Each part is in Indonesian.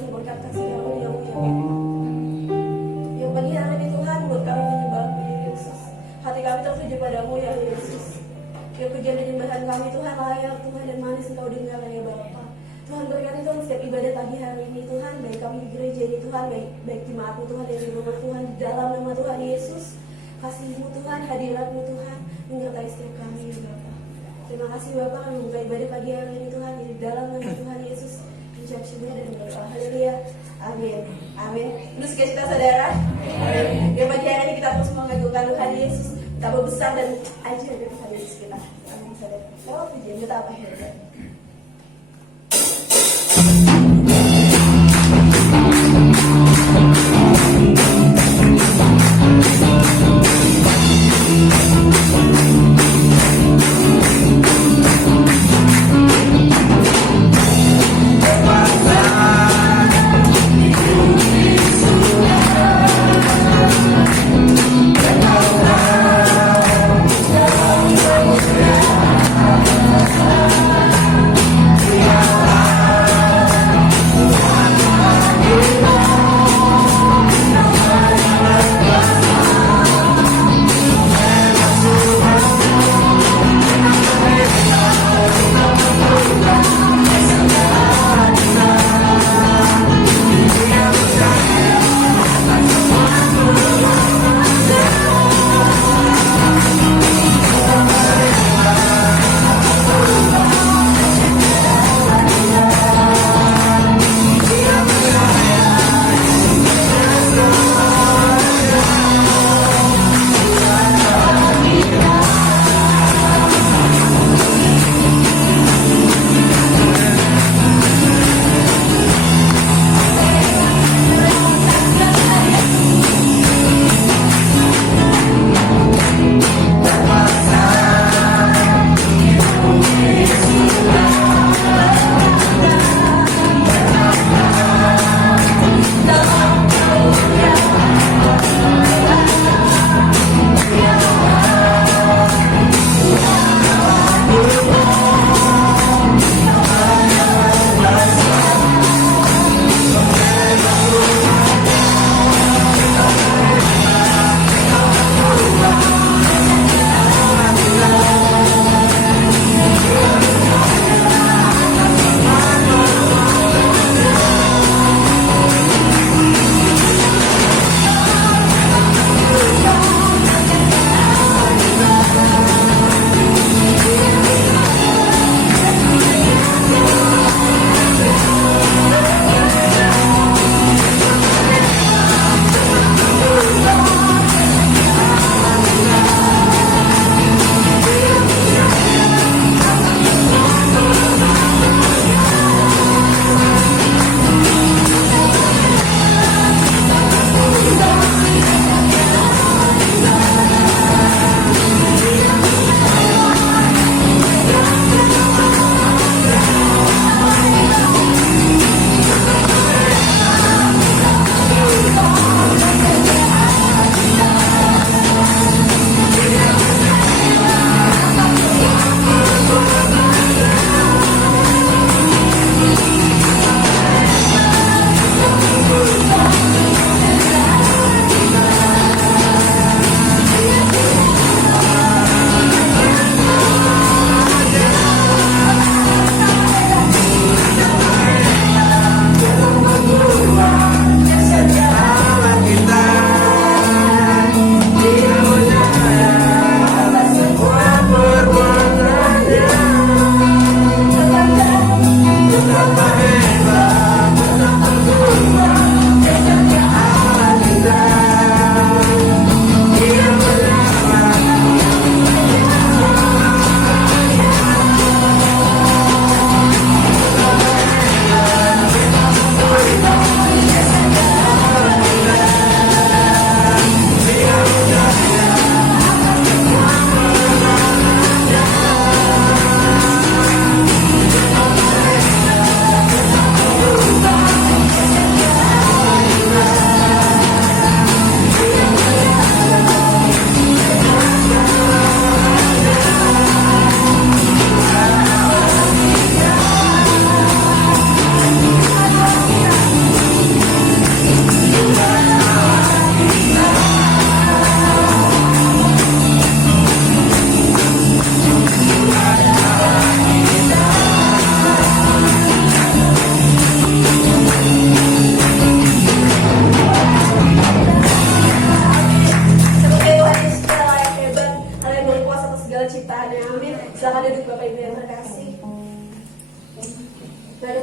penuh berkat kasih karunia-Mu ya Bapa. Yang pagi hari ini Tuhan, buat kami menyembah-Mu ya Yesus. Hati kami tertuju pada-Mu ya Yesus. Yang pujian dan nyembahan kami Tuhan layak Tuhan dan manis Engkau dengar ya Bapa. Tuhan berkati Tuhan setiap ibadah pagi hari ini Tuhan, baik kami di gereja ini Tuhan, baik jemaat-Mu Tuhan dan di rumah Tuhan, di dalam nama Tuhan Yesus. Kasih-Mu Tuhan, hadirat-Mu Tuhan, menyertai setiap kami ya Bapa. Terima kasih Bapak kami membuka ibadah pagi hari ini Tuhan, di dalam nama Tuhan Yesus. Ucap syukur dan berdoa. Haleluya. Amin. Amin. Terus kita saudara. Amin. Ya pagi hari ini kita terus mengagungkan Tuhan Yesus. Betapa besar dan ajaib dari Tuhan Yesus kita. Amin saudara. Kalau pujian kita apa ya?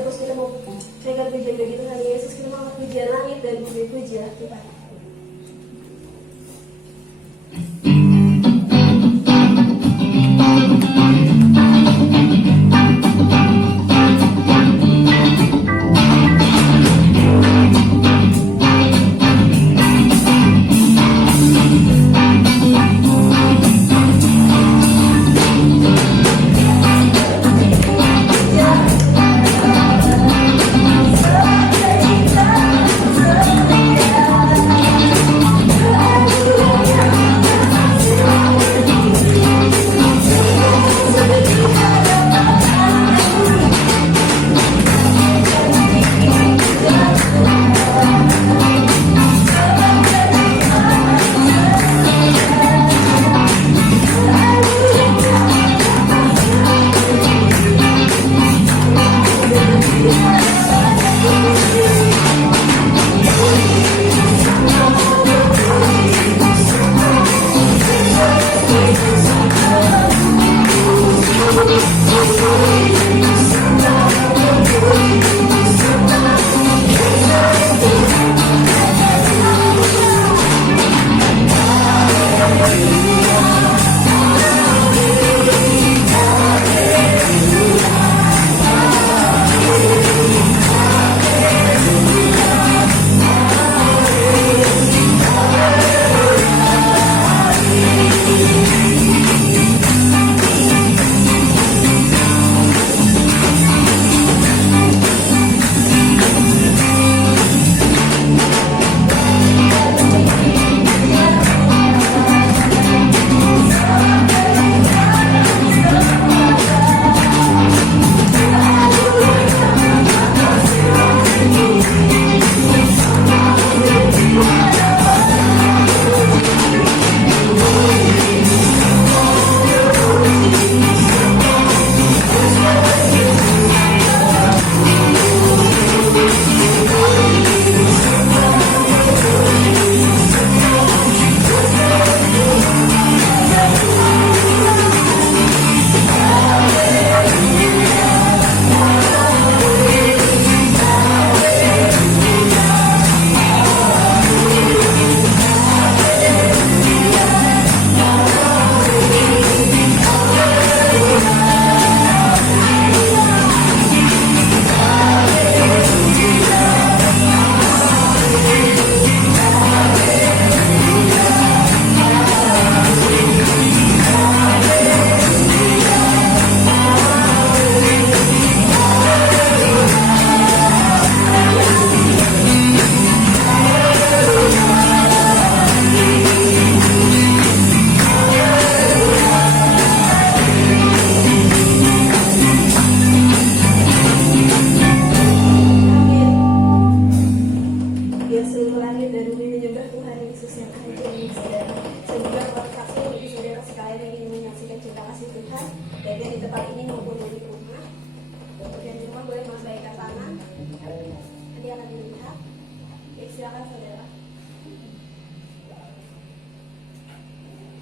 terus kita mau pegang pujian bagi Tuhan Yesus, kita mau pujian langit dan puji ya Tuhan.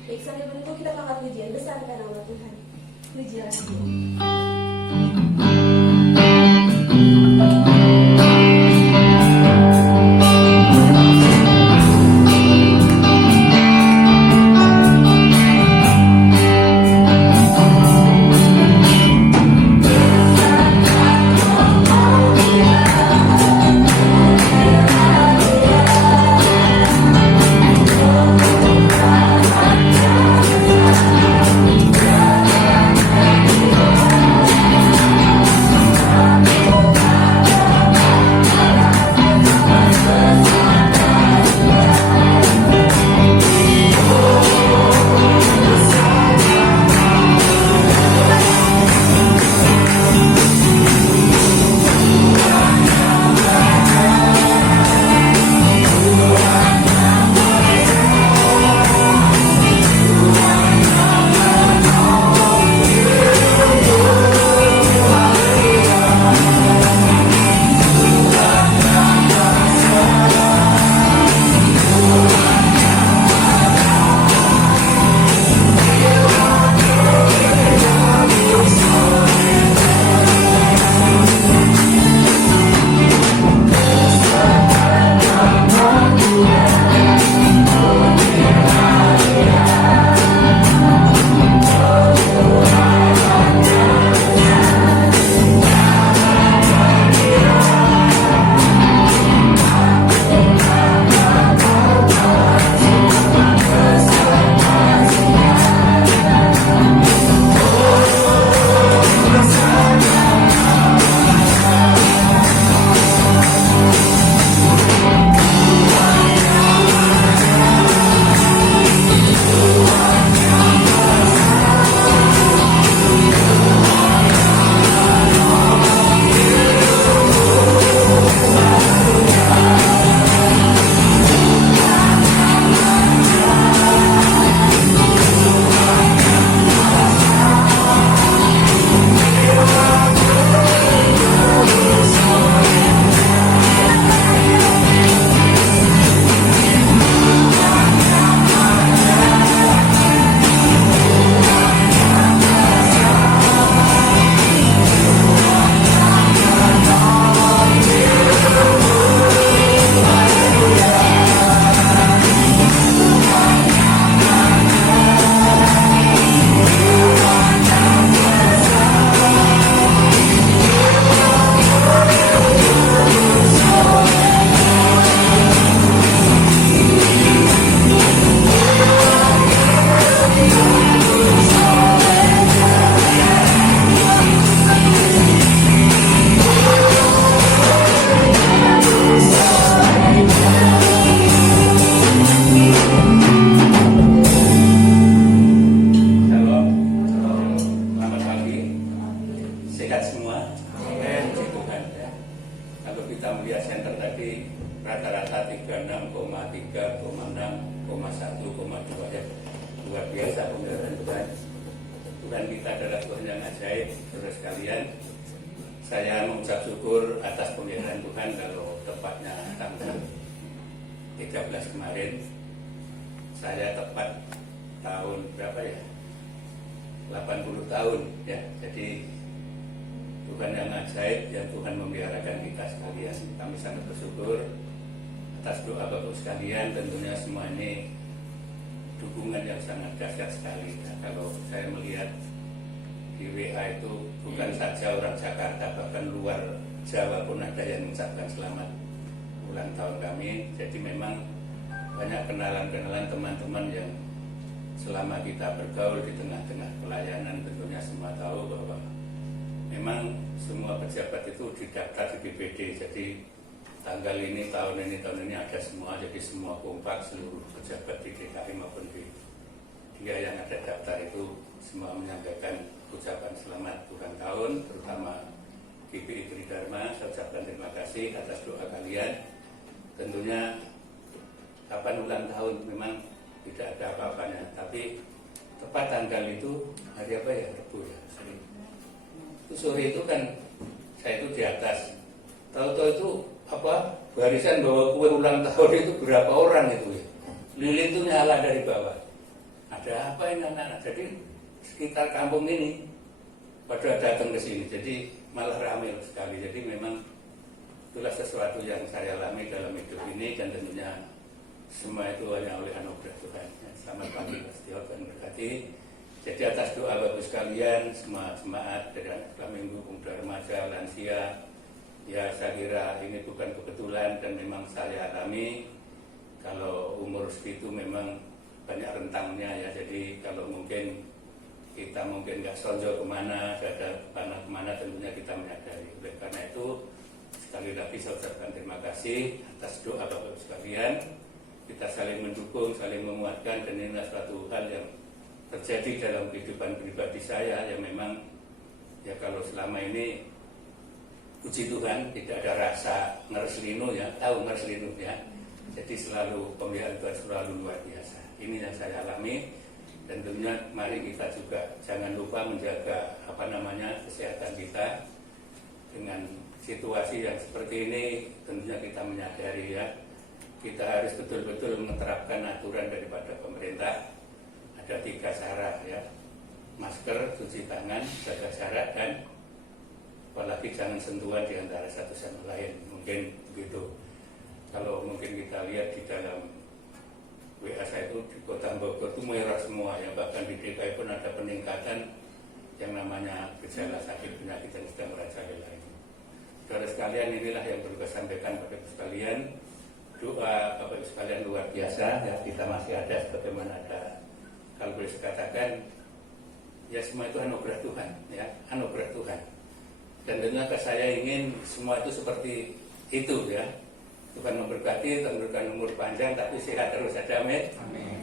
Baik, sambil menunggu kita angkat pujian besar karena nama Tuhan. Pujian. rata-rata 36,3,6,1,2 ya. Luar biasa pemeliharaan Tuhan. Tuhan kita adalah Tuhan yang ajaib. Saudara sekalian, saya mengucap syukur atas pemeliharaan Tuhan. Kalau tepatnya tanggal 13 kemarin, saya tepat tahun berapa ya? 80 tahun ya. Jadi Tuhan yang ajaib, yang Tuhan memeliharakan kita sekalian. Kami sangat bersyukur atas doa Bapak sekalian. Tentunya semua ini dukungan yang sangat dahsyat sekali. Nah, kalau saya melihat di WA itu bukan saja orang Jakarta, bahkan luar Jawa pun ada yang mengucapkan selamat ulang tahun kami. Jadi memang banyak kenalan-kenalan teman-teman yang selama kita bergaul di tengah-tengah pelayanan, tentunya semua tahu bahwa memang semua pejabat itu didaftar di BPD. Jadi tanggal ini, tahun ini ada semua. Jadi semua kompak, seluruh pejabat di DKI maupun di dia yang ada daftar itu semua menyampaikan ucapan selamat ulang tahun, terutama GPI Tridharma. Saya ucapkan terima kasih atas doa kalian. Tentunya kapan ulang tahun memang tidak ada apa-apanya, tapi tepat tanggal itu hari apa ya? Rabu ya. Itu sore itu kan saya itu di atas. Tahu-tahu itu apa? Barisan bawa kue ulang tahun itu berapa orang itu ya? Lilin itu nyala dari bawah. Ada apa ini anak-anak? Jadi sekitar kampung ini pada datang ke sini. Jadi malah ramai sekali. Jadi memang itulah sesuatu yang saya alami dalam hidup ini, dan tentunya semua itu hanya oleh anugerah Tuhan. Selamat pagi Mas Tio, dan berkati. Jadi atas doa Bapak sekalian, semua jemaat dari anak minggu, pemuda remaja, lansia, ya saya kira ini bukan kebetulan dan memang saya alami. Kalau umur segitu memang banyak rentangnya ya. Jadi kalau mungkin kita nggak sonjo kemana, ada panah kemana, tentunya kita menyadari. Oleh karena itu sekali lagi saya ucapkan terima kasih atas doa Bapak sekalian. Kita saling mendukung, saling menguatkan, dan inilah suatu hal yang terjadi dalam kehidupan pribadi saya yang memang ya kalau selama ini puji Tuhan tidak ada rasa ngereslinu ya, tahu ngereslinu ya. Jadi selalu pemeliharaan Tuhan selalu luar biasa. Ini yang saya alami, dan tentunya mari kita juga jangan lupa menjaga kesehatan kita. Dengan situasi yang seperti ini tentunya kita menyadari ya, kita harus betul-betul menerapkan aturan daripada pemerintah. Ada 3 syarat ya: masker, cuci tangan, jaga jarak, dan apalagi jangan sentuhan di antara satu sama lain. Mungkin begitu. Kalau mungkin kita lihat di dalam WA saya itu di Kota Bogor itu merah semua ya, bahkan di DKI pun ada peningkatan yang namanya gejala sakit penyakit yang sedang merajalela ini. Saudara sekalian, inilah yang perlu saya sampaikan kepada sekalian. Doa Bapak sekalian luar biasa ya, kita masih ada sebagaimana ada, kalau boleh saya katakan ya, semua itu anugerah Tuhan ya, anugerah Tuhan. Dan tentunya saya ingin semua itu seperti itu ya. Tuhan memberkati, Tuhan memberikan umur panjang tapi sehat terus saja, amin.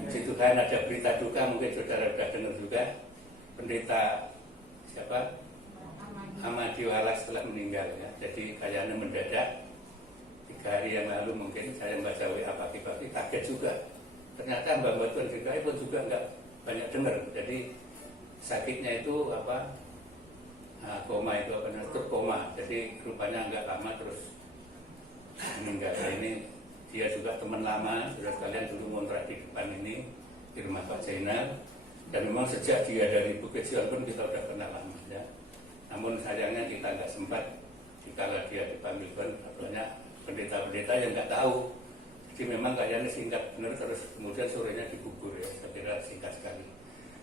Puji Tuhan, ada berita duka mungkin saudara sudah dengar juga, pendeta siapa? Ahmadi Walas telah meninggal ya. Jadi kayaknya mendadak. 3 hari yang lalu mungkin saya membaca WA pagi-pagi, kaget juga. Ternyata Mbak Tuhan DKI pun juga nggak banyak dengar. Jadi sakitnya itu apa? Koma itu apa? Stroke koma. Jadi rupanya nggak lama terus meninggal. Ini dia juga teman lama, sudah sekalian dulu ngontrak di depan ini di rumah Pak Zainal. Dan memang sejak dia dari Bukit Sion pun kita sudah kenal lama ya. Namun sayangnya kita nggak sempat dikala dia dipanggil Tuhan, banyak pendeta-pendeta yang nggak tahu. Jadi memang kayaknya singkat benar, terus kemudian sorenya dikubur ya. Saya kira singkat sekali.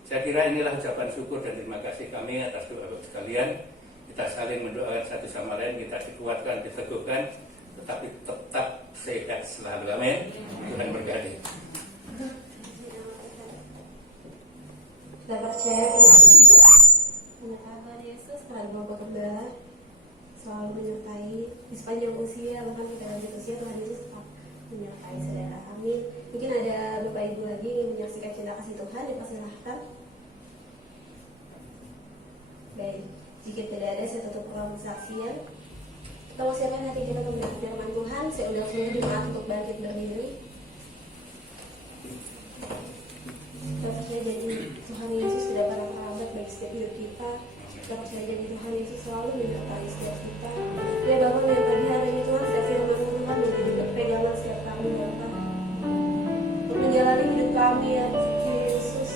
Saya kira inilah ucapan syukur dan terima kasih kami atas doa sekalian. Kita saling mendoakan satu sama lain, kita dikuatkan, diteguhkan, tetapi tetap sehat selalu. Amin. Tuhan berkati. Kita percaya Tuhan Yesus selalu berkata, selalu menyertai di sepanjang usia, bahkan kita lanjut usia, Tuhan Yesus tetap menyertai saudara. Amin. Mungkin ada Bapak Ibu lagi yang menyaksikan cinta kasih Tuhan, dipersilahkan. Baik, jika tidak ada, saya tutup kesaksian. Tolong siapkan hati kita untuk mendengar firman Tuhan. Saya undang seluruh jemaat untuk bangkit berdiri. Kita percaya jadi Tuhan Yesus tidak pernah terlambat bagi setiap hidup kita. Kita percaya jadi Tuhan Yesus selalu menyertai setiap kita. Ya Bapak, yang pagi hari ini Tuhan, setiap firman Tuhan menjadi pegangan setiap kami Bapak. Untuk menjalani hidup kami ya Yesus.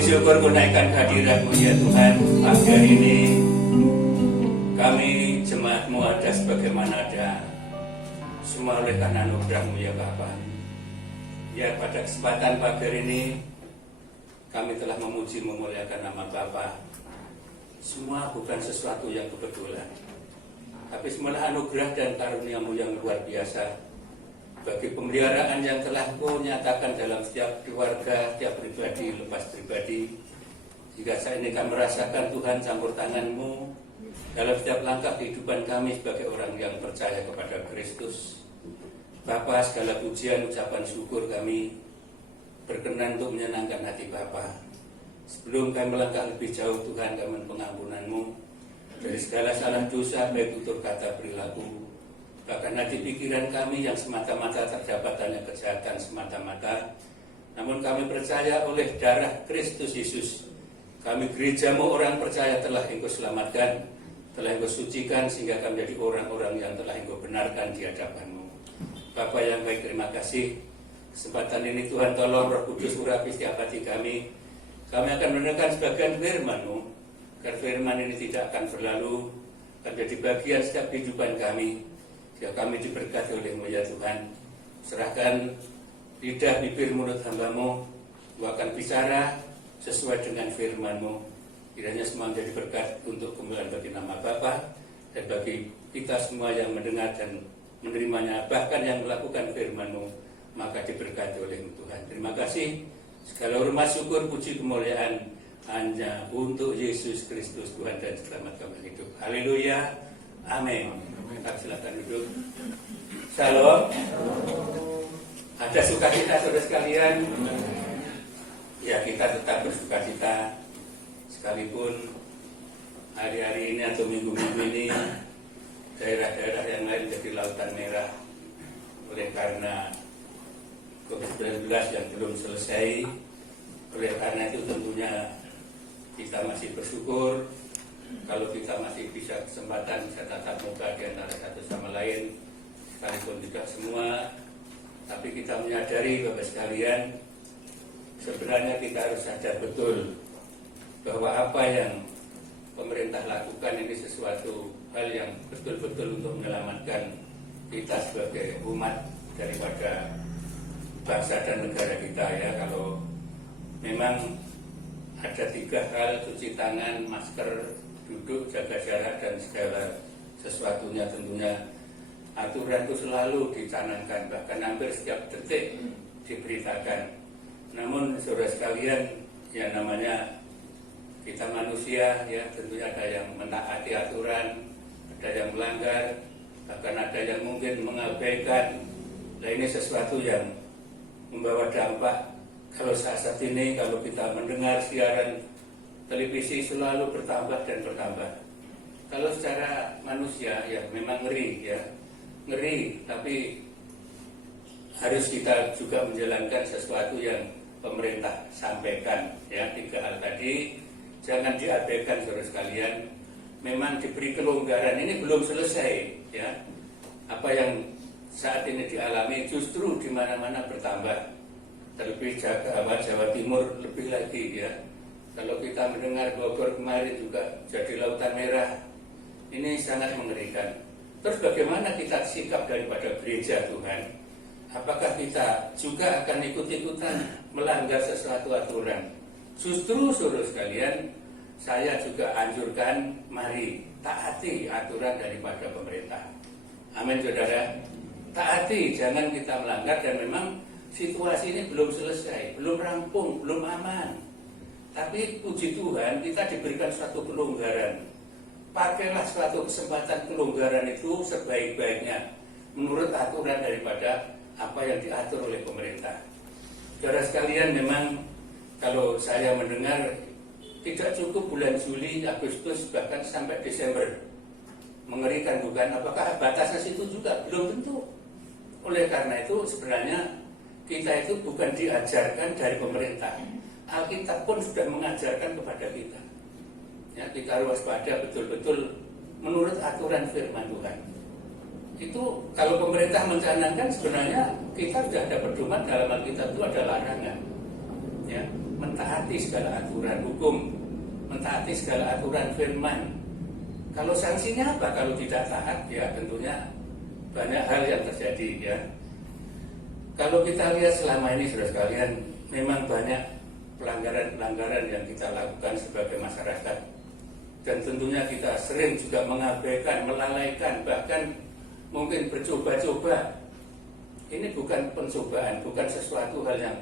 Puji syukur menaikkan kehadirat-Mu ya Tuhan. Pagi hari ini kami jemaat-Mu ada sebagaimana ada. Semua oleh karena anugerah-Mu ya Bapa. Ya pada kesempatan pagi hari ini kami telah memuji memuliakan nama Bapa. Semua bukan sesuatu yang kebetulan, tapi semuanya anugerah dan karunia-Mu yang luar biasa bagi pemeliharaan yang telah Kau nyatakan dalam setiap keluarga, setiap pribadi lepas pribadi. Jika saat ini kami merasakan Tuhan campur tangan-Mu dalam setiap langkah kehidupan kami sebagai orang yang percaya kepada Kristus. Bapa, segala pujian, ucapan syukur kami berkenan untuk menyenangkan hati Bapa. Sebelum kami melangkah lebih jauh Tuhan, kami mohon pengampunan-Mu dari segala salah dosa baik tutur kata perilaku, bahkan hati pikiran kami yang semata-mata terdapat hanya kejahatan semata-mata. Namun kami percaya oleh darah Kristus Yesus, kami gereja-Mu orang percaya telah Engkau selamatkan, telah Engkau sucikan, sehingga kami menjadi orang-orang yang telah Engkau benarkan di hadapan-Mu. Bapa yang baik, terima kasih. Kesempatan ini Tuhan tolong Roh Kudus urapi setiap hati kami. Kami akan mendengarkan sebagian firman-Mu, agar firman ini tidak akan berlalu, akan jadi bagian setiap kehidupan kami. Ya kami diberkati oleh-Mu ya Tuhan. Serahkan lidah, bibir, mulut hamba-Mu, Mu akan bicara sesuai dengan firman-Mu. Kiranya semua menjadi berkat untuk kemuliaan bagi nama Bapa dan bagi kita semua yang mendengar dan menerimanya, bahkan yang melakukan firman-Mu, maka diberkati oleh-Mu Tuhan. Terima kasih. Segala hormat, syukur, puji, kemuliaan hanya untuk Yesus Kristus Tuhan dan Selamat kami hidup. Haleluya. Amin. Silakan duduk. Shalom. Ada sukacita saudara sekalian. Ya, kita tetap bersukacita sekalipun hari-hari ini atau minggu-minggu ini daerah-daerah yang lain jadi lautan merah oleh karena COVID-19 yang belum selesai. Oleh karena itu tentunya kita masih bersyukur kalau kita masih bisa kesempatan bisa tatap muka di antara satu sama lain, sekalipun tidak semua. Tapi kita menyadari Bapak sekalian, sebenarnya kita harus sadar betul bahwa apa yang pemerintah lakukan ini sesuatu hal yang betul-betul untuk menyelamatkan kita sebagai umat daripada bangsa dan negara kita ya. Kalau memang ada 3 hal, cuci tangan, masker, duduk, jaga jarak, dan segala sesuatunya tentunya aturan itu selalu dicanangkan, bahkan hampir setiap detik diberitakan. Namun saudara sekalian, ya namanya kita manusia ya, tentunya ada yang menaati aturan, ada yang melanggar, bahkan ada yang mungkin mengabaikan. Nah ini sesuatu yang membawa dampak. Kalau saat ini kalau kita mendengar siaran televisi selalu bertambah dan bertambah. Kalau secara manusia ya memang ngeri ya, ngeri. Tapi harus kita juga menjalankan sesuatu yang pemerintah sampaikan ya. 3 hal tadi jangan diabaikan saudara sekalian. Memang diberi kelonggaran ini belum selesai ya. Apa yang saat ini dialami justru di mana-mana bertambah. Terlebih Jawa Timur lebih lagi ya. Kalau kita mendengar Bogor kemarin juga jadi lautan merah, ini sangat mengerikan. Terus bagaimana kita sikap daripada gereja Tuhan? Apakah kita juga akan ikut-ikutan melanggar sesuatu aturan? Justru saudara sekalian, saya juga anjurkan mari taati aturan daripada pemerintah. Amin saudara. Taati, jangan kita melanggar. Dan memang situasi ini belum selesai, belum rampung, belum aman. Tapi puji Tuhan kita diberikan suatu kelonggaran. Pakailah suatu kesempatan kelonggaran itu sebaik-baiknya menurut aturan daripada apa yang diatur oleh pemerintah. Saudara sekalian, memang kalau saya mendengar tidak cukup bulan Juli, Agustus, bahkan sampai Desember. Mengerikan bukan? Apakah batasnya situ juga? Belum tentu. Oleh karena itu sebenarnya kita itu bukan diajarkan dari pemerintah. Alkitab pun sudah mengajarkan kepada kita. Ya, kita harus waspada betul-betul menurut aturan firman Tuhan. Itu kalau pemerintah mencanangkan sebenarnya kita sudah ada pedoman dalam Alkitab itu ada larangan. Ya, mentaati segala aturan hukum, mentaati segala aturan firman. Kalau sanksinya apa kalau tidak taat? Ya tentunya banyak hal yang terjadi ya. Kalau kita lihat selama ini saudara sekalian, memang banyak pelanggaran-pelanggaran yang kita lakukan sebagai masyarakat. Dan tentunya kita sering juga mengabaikan, melalaikan, bahkan mungkin bercoba-coba. Ini bukan pencobaan, bukan sesuatu hal yang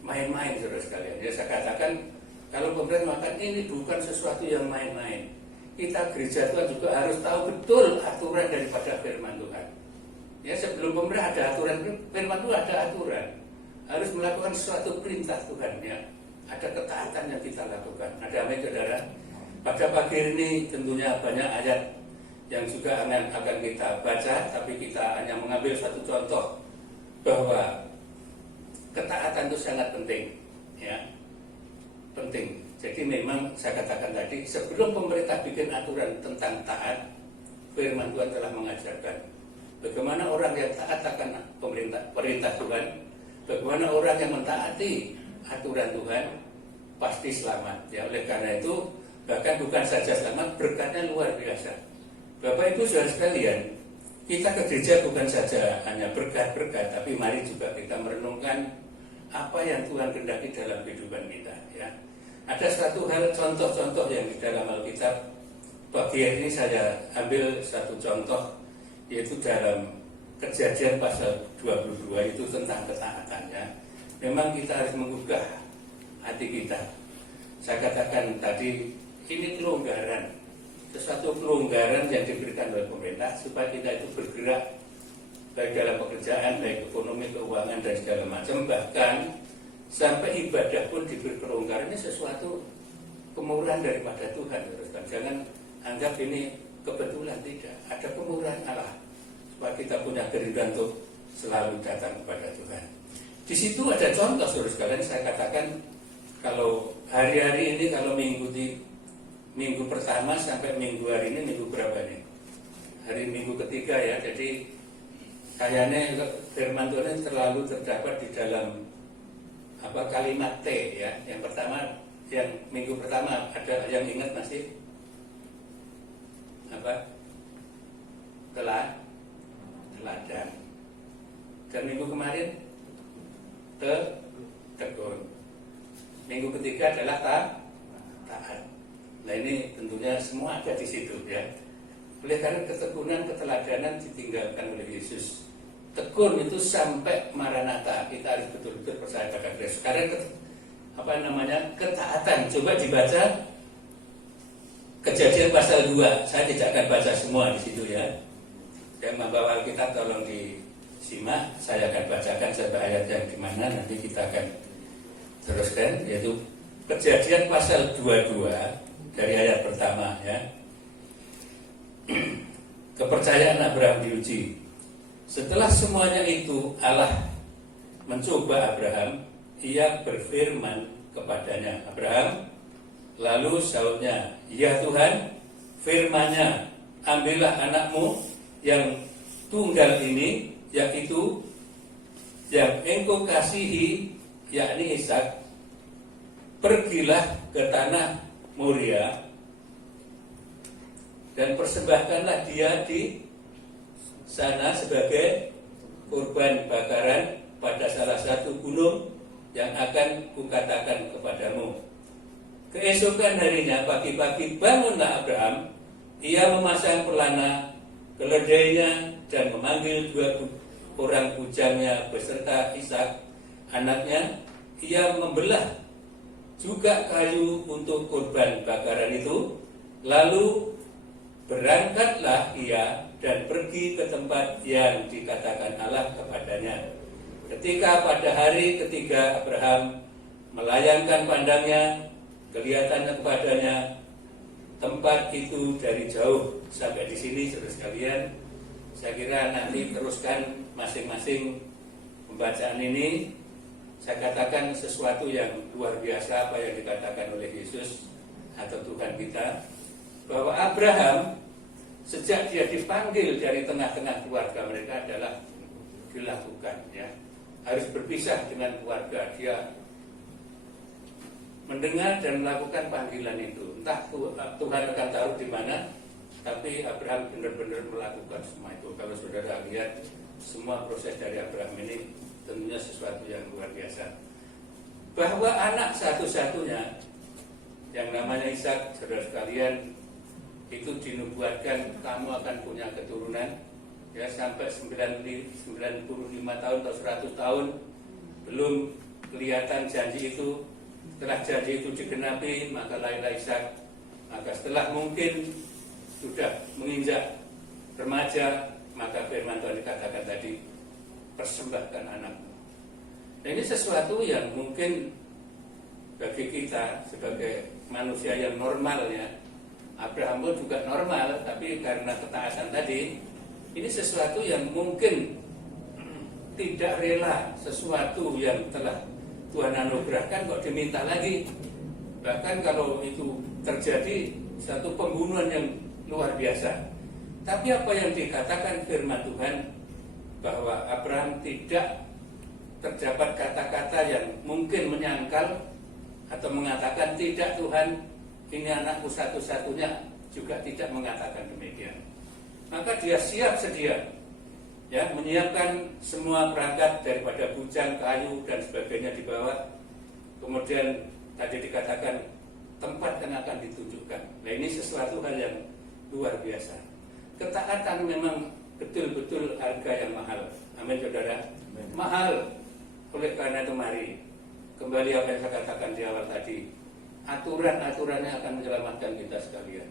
main-main saudara sekalian. Ya saya katakan, kalau pemerintah mengatakan ini bukan sesuatu yang main-main. Kita gereja Tuhan juga harus tahu betul aturan daripada firman Tuhan. Ya sebelum pemerintah ada aturan, firman Tuhan ada aturan. Harus melakukan sesuatu perintah Tuhan ya. Ada ketaatan yang kita lakukan. Ada amin saudara. Pada pagi ini tentunya banyak ayat yang juga akan kita baca, tapi kita hanya mengambil satu contoh bahwa ketaatan itu sangat penting, ya, penting. Jadi memang saya katakan tadi, sebelum pemerintah bikin aturan tentang taat, firman Tuhan telah mengajarkan bagaimana orang yang taat akan perintah Tuhan, bagaimana orang yang mentaati aturan Tuhan pasti selamat. Ya, oleh karena itu bahkan bukan saja selamat, berkatnya luar biasa. Bapak Ibu saudara sekalian, kita ke gereja bukan saja hanya berkat-berkat, tapi mari juga kita merenungkan apa yang Tuhan kehendaki dalam kehidupan kita. Ya, ada satu hal contoh-contoh yang di dalam Alkitab. Pagi ini saya ambil satu contoh, yaitu dalam Kejadian pasal 22 itu tentang ketaatannya. Memang kita harus menggugah hati kita. Saya katakan tadi, ini kelonggaran, sesuatu kelonggaran yang diberikan oleh pemerintah supaya kita itu bergerak baik dalam pekerjaan, baik ekonomi, keuangan dan segala macam. Bahkan sampai ibadah pun diberi kelonggaran. Ini sesuatu kemurahan daripada Tuhan. Jangan anggap ini kebetulan, tidak. Ada kemurahan Allah supaya kita punya kerinduan untuk selalu datang kepada Tuhan. Di situ ada contoh saudara sekalian. Saya katakan kalau hari-hari ini, kalau minggu pertama sampai minggu hari ini, minggu berapa nih? Hari minggu ketiga ya. Jadi kayaknya firman Tuhan terlalu terdapat di dalam kalimat T ya. Yang pertama, yang minggu pertama ada yang ingat masih? Teladan. Dan minggu kemarin tegur. Minggu ketiga adalah taat. Nah ini tentunya semua ada di situ ya. Oleh karena ketekunan, keteladanan ditinggalkan oleh Yesus. Tekun itu sampai Maranatha. Kita harus betul-betul percaya pada Kristus. Karena ketaatan. Coba dibaca Kejadian pasal 2. Saya tidak akan baca semua di situ ya. Yang membawa Alkitab tolong disimak. Saya akan bacakan sampai ayat yang dimana nanti kita akan teruskan, yaitu Kejadian pasal 22 dari ayat pertama ya. Kepercayaan Abraham diuji. Setelah semuanya itu Allah mencoba Abraham. Ia berfirman kepadanya, Abraham. Lalu sahutnya, ya Tuhan, firman-Nya, ambillah anakmu yang tunggal ini, yaitu yang engkau kasihi, yakni Ishak. Pergilah ke tanah Moria dan persembahkanlah dia di sana sebagai kurban bakaran pada salah satu gunung yang akan kukatakan kepadamu. Keesokan harinya pagi-pagi bangunlah Abraham. Ia memasang pelana keledainya dan memanggil 2 orang bujangnya beserta Ishak anaknya. Ia membelah juga kayu untuk kurban bakaran itu. Lalu berangkatlah ia dan pergi ke tempat yang dikatakan Allah kepadanya. Ketika pada hari ketiga Abraham melayangkan pandangnya, kelihatannya kepadanya tempat itu dari jauh. Sampai di sini saudara sekalian. Saya kira nanti teruskan masing-masing pembacaan ini. Saya katakan sesuatu yang luar biasa apa yang dikatakan oleh Yesus atau Tuhan kita, bahwa Abraham sejak dia dipanggil dari tengah-tengah keluarga mereka adalah dilakukan ya. Harus berpisah dengan keluarga. Dia mendengar dan melakukan panggilan itu. Entah Tuhan akan taruh di mana, tapi Abraham benar-benar melakukan semua itu. Kalau saudara lihat semua proses dari Abraham ini tentunya sesuatu yang luar biasa. Bahwa anak satu-satunya yang namanya Ishak, saudara sekalian, itu dinubuatkan kamu akan punya keturunan, ya, sampai 95 tahun atau 100 tahun belum kelihatan janji itu. Setelah janji itu digenapi, maka lahirlah Ishak. Maka setelah mungkin sudah menginjak remaja, maka firman Tuhan dikatakan tadi, persembahkan anakmu. Nah, ini sesuatu yang mungkin bagi kita sebagai manusia yang normal, ya, Abraham pun juga normal, tapi karena ketaatan tadi, ini sesuatu yang mungkin tidak rela, sesuatu yang telah Tuhan anugerahkan kok diminta lagi. Bahkan kalau itu terjadi satu pembunuhan yang luar biasa. Tapi apa yang dikatakan firman Tuhan, bahwa Abraham tidak terdapat kata-kata yang mungkin menyangkal atau mengatakan tidak Tuhan, ini anakku satu-satunya, juga tidak mengatakan demikian. Maka dia siap sedia, ya, menyiapkan semua perangkat daripada bujang, kayu dan sebagainya di bawah. Kemudian tadi dikatakan tempat yang akan ditunjukkan. Nah, ini sesuatu hal yang luar biasa. Ketaatan memang betul-betul harga yang mahal. Amin, saudara. Amin. Mahal. Oleh karena itu mari kembali apa yang saya katakan di awal tadi, aturan-aturannya akan menyelamatkan kita sekalian.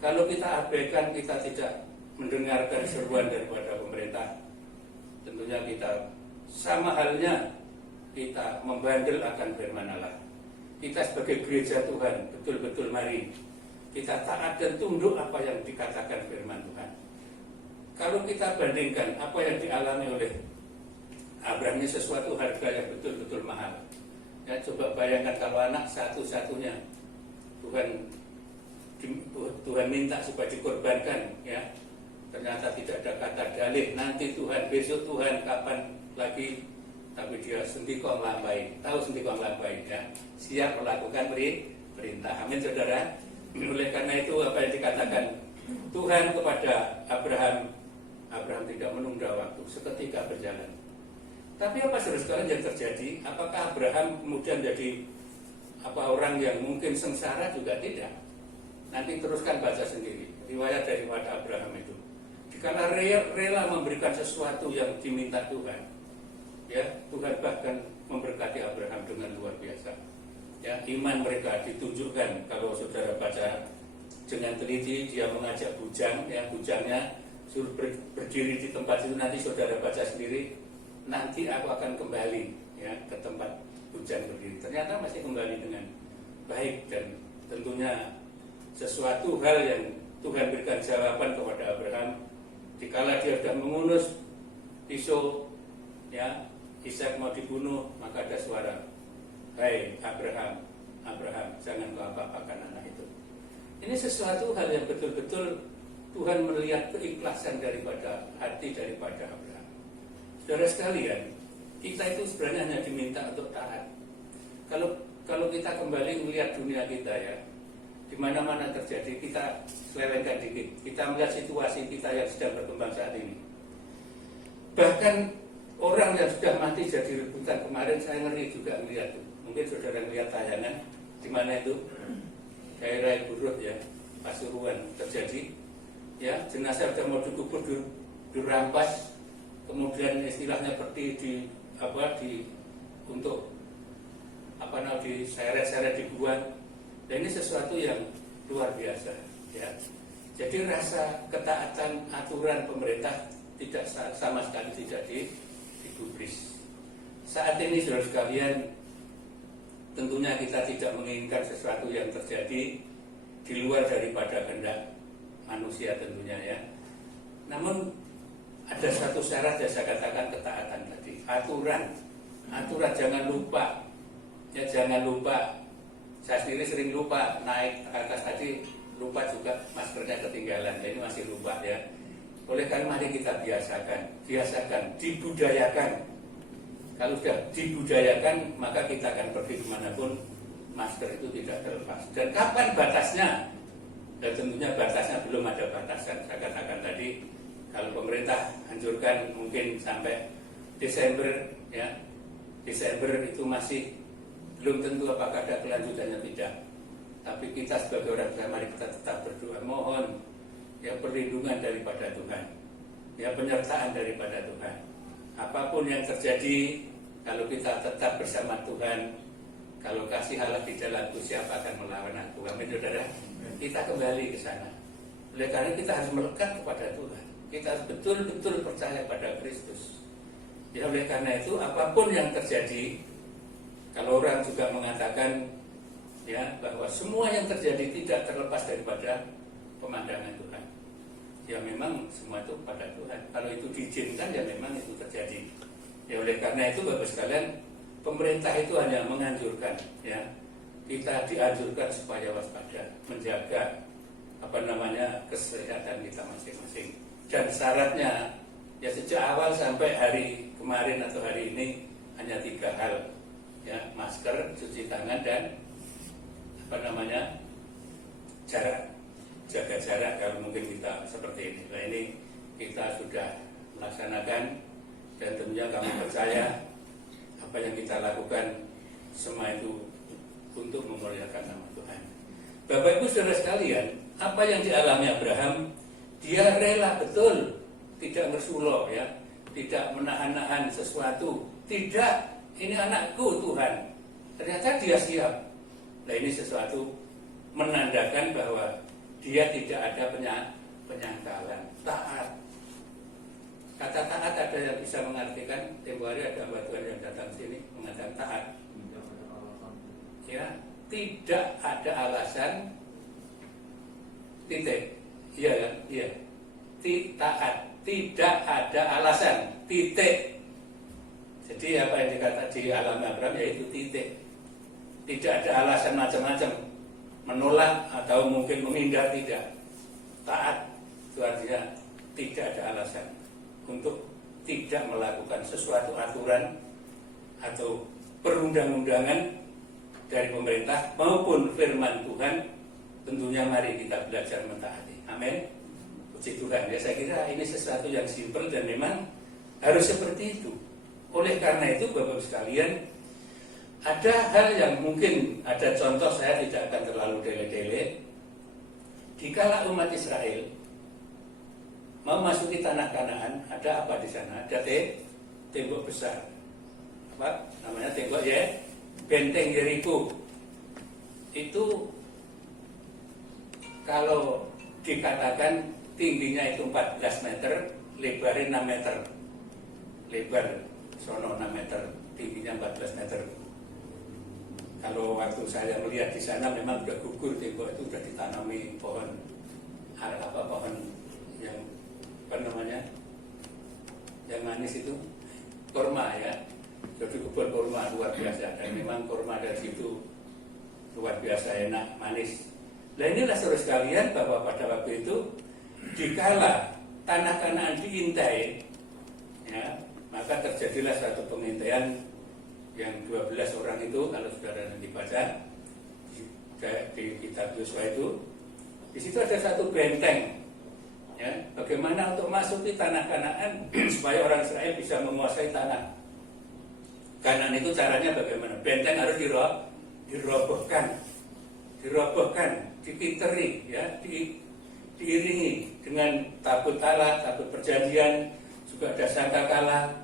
Kalau kita abaikan, kita tidak mendengarkan seruan daripada pemerintah, tentunya kita sama halnya kita membandel akan firman Allah. Kita sebagai gereja Tuhan betul-betul mari kita taat dan tunduk apa yang dikatakan firman Tuhan. Kalau kita bandingkan apa yang dialami oleh Abraham, ini sesuatu harga yang betul-betul mahal. Ya, coba bayangkan kalau anak satu-satunya Tuhan minta supaya dikorbankan, ya. Ternyata tidak ada kata dalih, nanti Tuhan, besok Tuhan, kapan lagi, tapi dia sendiko ngelampain, tahu sendiko ngelampain, ya, siap melakukan perintah. Amin, saudara. Oleh karena itu apa yang dikatakan Tuhan kepada Abraham, Abraham tidak menunda waktu, seketika berjalan. Tapi apa saudara sekalian yang terjadi? Apakah Abraham kemudian jadi orang yang mungkin sengsara? Juga tidak. Nanti teruskan baca sendiri riwayat daripada Abraham itu. Dikala rela memberikan sesuatu yang diminta Tuhan, ya, Tuhan bahkan memberkati Abraham dengan luar biasa. Ya, iman mereka ditunjukkan. Kalau saudara baca dengan teliti, dia mengajak bujang, ya, bujangnya suruh berdiri di tempat itu. Nanti saudara baca sendiri, nanti aku akan kembali, ya, ke tempat bujang berdiri. Ternyata masih kembali dengan baik, dan tentunya sesuatu hal yang Tuhan berikan jawaban kepada Abraham. Dikala dia sudah mengunus pisau, ya, Ishak mau dibunuh, maka ada suara, "Hai Abraham, Abraham, jangan kau apa-apakan anak itu." Ini sesuatu hal yang betul-betul Tuhan melihat keikhlasan daripada hati daripada Abraham. Saudara sekalian, kita itu sebenarnya hanya diminta untuk taat. Kalau kita kembali melihat dunia kita, ya, di mana-mana terjadi, kita selewengkan dikit, kita melihat situasi kita yang sedang berkembang saat ini. Bahkan orang yang sudah mati jadi rebutan. Kemarin saya ngeri juga melihat itu. Mungkin saudara melihat tayangan di mana itu daerah Burut, ya, Pasuruan terjadi, ya, jenazah sudah mau dikubur, dirampas, kemudian istilahnya seperti diseret-seret dibuang. Dan ini sesuatu yang luar biasa, ya. Jadi rasa ketaatan aturan pemerintah tidak sama sekali tidak digubris. Saat ini saudara sekalian, tentunya kita tidak menginginkan sesuatu yang terjadi di luar daripada kehendak manusia tentunya, ya. Namun ada satu syarat yang saya katakan ketaatan tadi, aturan jangan lupa, ya, jangan lupa. Saya sendiri sering lupa naik ke atas tadi, lupa juga maskernya ketinggalan, jadi masih lupa, ya. Oleh karena mari kita biasakan, dibudayakan. Kalau sudah dibudayakan, maka kita akan pergi kemanapun masker itu tidak terlepas. Dan kapan batasnya? Dan tentunya batasnya belum ada batasan. Saya katakan tadi, kalau pemerintah anjurkan mungkin sampai Desember, ya, Desember itu masih belum tentu apakah ada kelanjutannya tidak. Tapi kita sebagai orang beriman, mari kita tetap berdoa, mohon ya perlindungan daripada Tuhan, ya penyertaan daripada Tuhan. Apapun yang terjadi, kalau kita tetap bersama Tuhan, kalau kasih Allah di dalamku, siapa akan melawan aku? Amin, saudara. Kita kembali ke sana. Oleh karena kita harus melekat kepada Tuhan. Kita harus betul-betul percaya pada Kristus. Ya, oleh karena itu apapun yang terjadi, kalau orang juga mengatakan ya bahwa semua yang terjadi tidak terlepas daripada pemandangan Tuhan. Ya memang semua itu pada Tuhan. Kalau itu diizinkan ya memang itu terjadi. Ya oleh karena itu Bapak sekalian, pemerintah itu hanya menganjurkan, ya kita dianjurkan supaya waspada, menjaga kesehatan kita masing-masing. Dan syaratnya ya sejak awal sampai hari kemarin atau hari ini hanya 3 hal, ya masker, cuci tangan, dan jarak, jaga jarak kalau mungkin kita seperti ini. Nah ini kita sudah melaksanakan dan tentunya kami percaya apa yang kita lakukan semua itu untuk memuliakan nama Tuhan. Bapak Ibu saudara sekalian, apa yang dialami Abraham, dia rela betul, tidak bersulok, ya, tidak menahan-nahan sesuatu. Tidak, ini anakku Tuhan. Ternyata dia siap. Nah ini sesuatu menandakan bahwa dia tidak ada penyangkalan, taat. Kata taat ada yang bisa mengartikan, tempoh hari ada hamba Tuhan yang datang sini mengatakan taat. Ya, tidak ada alasan, titik. Iya kan? Iya. Taat, tidak ada alasan, titik. Jadi apa yang dikatakan di alam Abraham yaitu titik. Tidak ada alasan macam-macam, menolak atau mungkin menghindar, tidak. Taat itu artinya tidak ada alasan untuk tidak melakukan sesuatu aturan atau perundang-undangan dari pemerintah maupun firman Tuhan. Tentunya mari kita belajar mentaati. Amin. Puji Tuhan. Ya saya kira ini sesuatu yang simpel dan memang harus seperti itu. Oleh karena itu Bapak sekalian, ada hal yang mungkin ada contoh, saya tidak akan terlalu dele-dele. Dikala umat Israel mau masuki tanah Kanaan, ada apa di sana? Ada tembok besar. Apa namanya tembok ya? Benteng Yeriko. Itu kalau dikatakan tingginya itu 14 meter, lebarnya 6 meter. Lebar sono 6 meter, tingginya 14 meter. Kalau waktu saya melihat di sana memang sudah gugur tembok itu, sudah ditanami pohon pohon yang yang manis itu, kurma ya. Jadi kebun kurma luar biasa, dan memang kurma dari situ luar biasa enak, manis. Nah inilah saudara sekalian bahwa pada waktu itu dikala tanah Kanaan diintai, ya, maka terjadilah suatu pengintaian yang 12 orang itu, kalau saudara nanti baca di kitab Yosua itu, di situ ada satu benteng, ya, bagaimana untuk masuk di tanah Kanaan supaya orang Israel bisa menguasai tanah Kanaan itu. Caranya bagaimana? Benteng harus dirobohkan, dipiteri, ya, diiringi dengan tabut Allah, tabut perjanjian, juga ada sangkakala.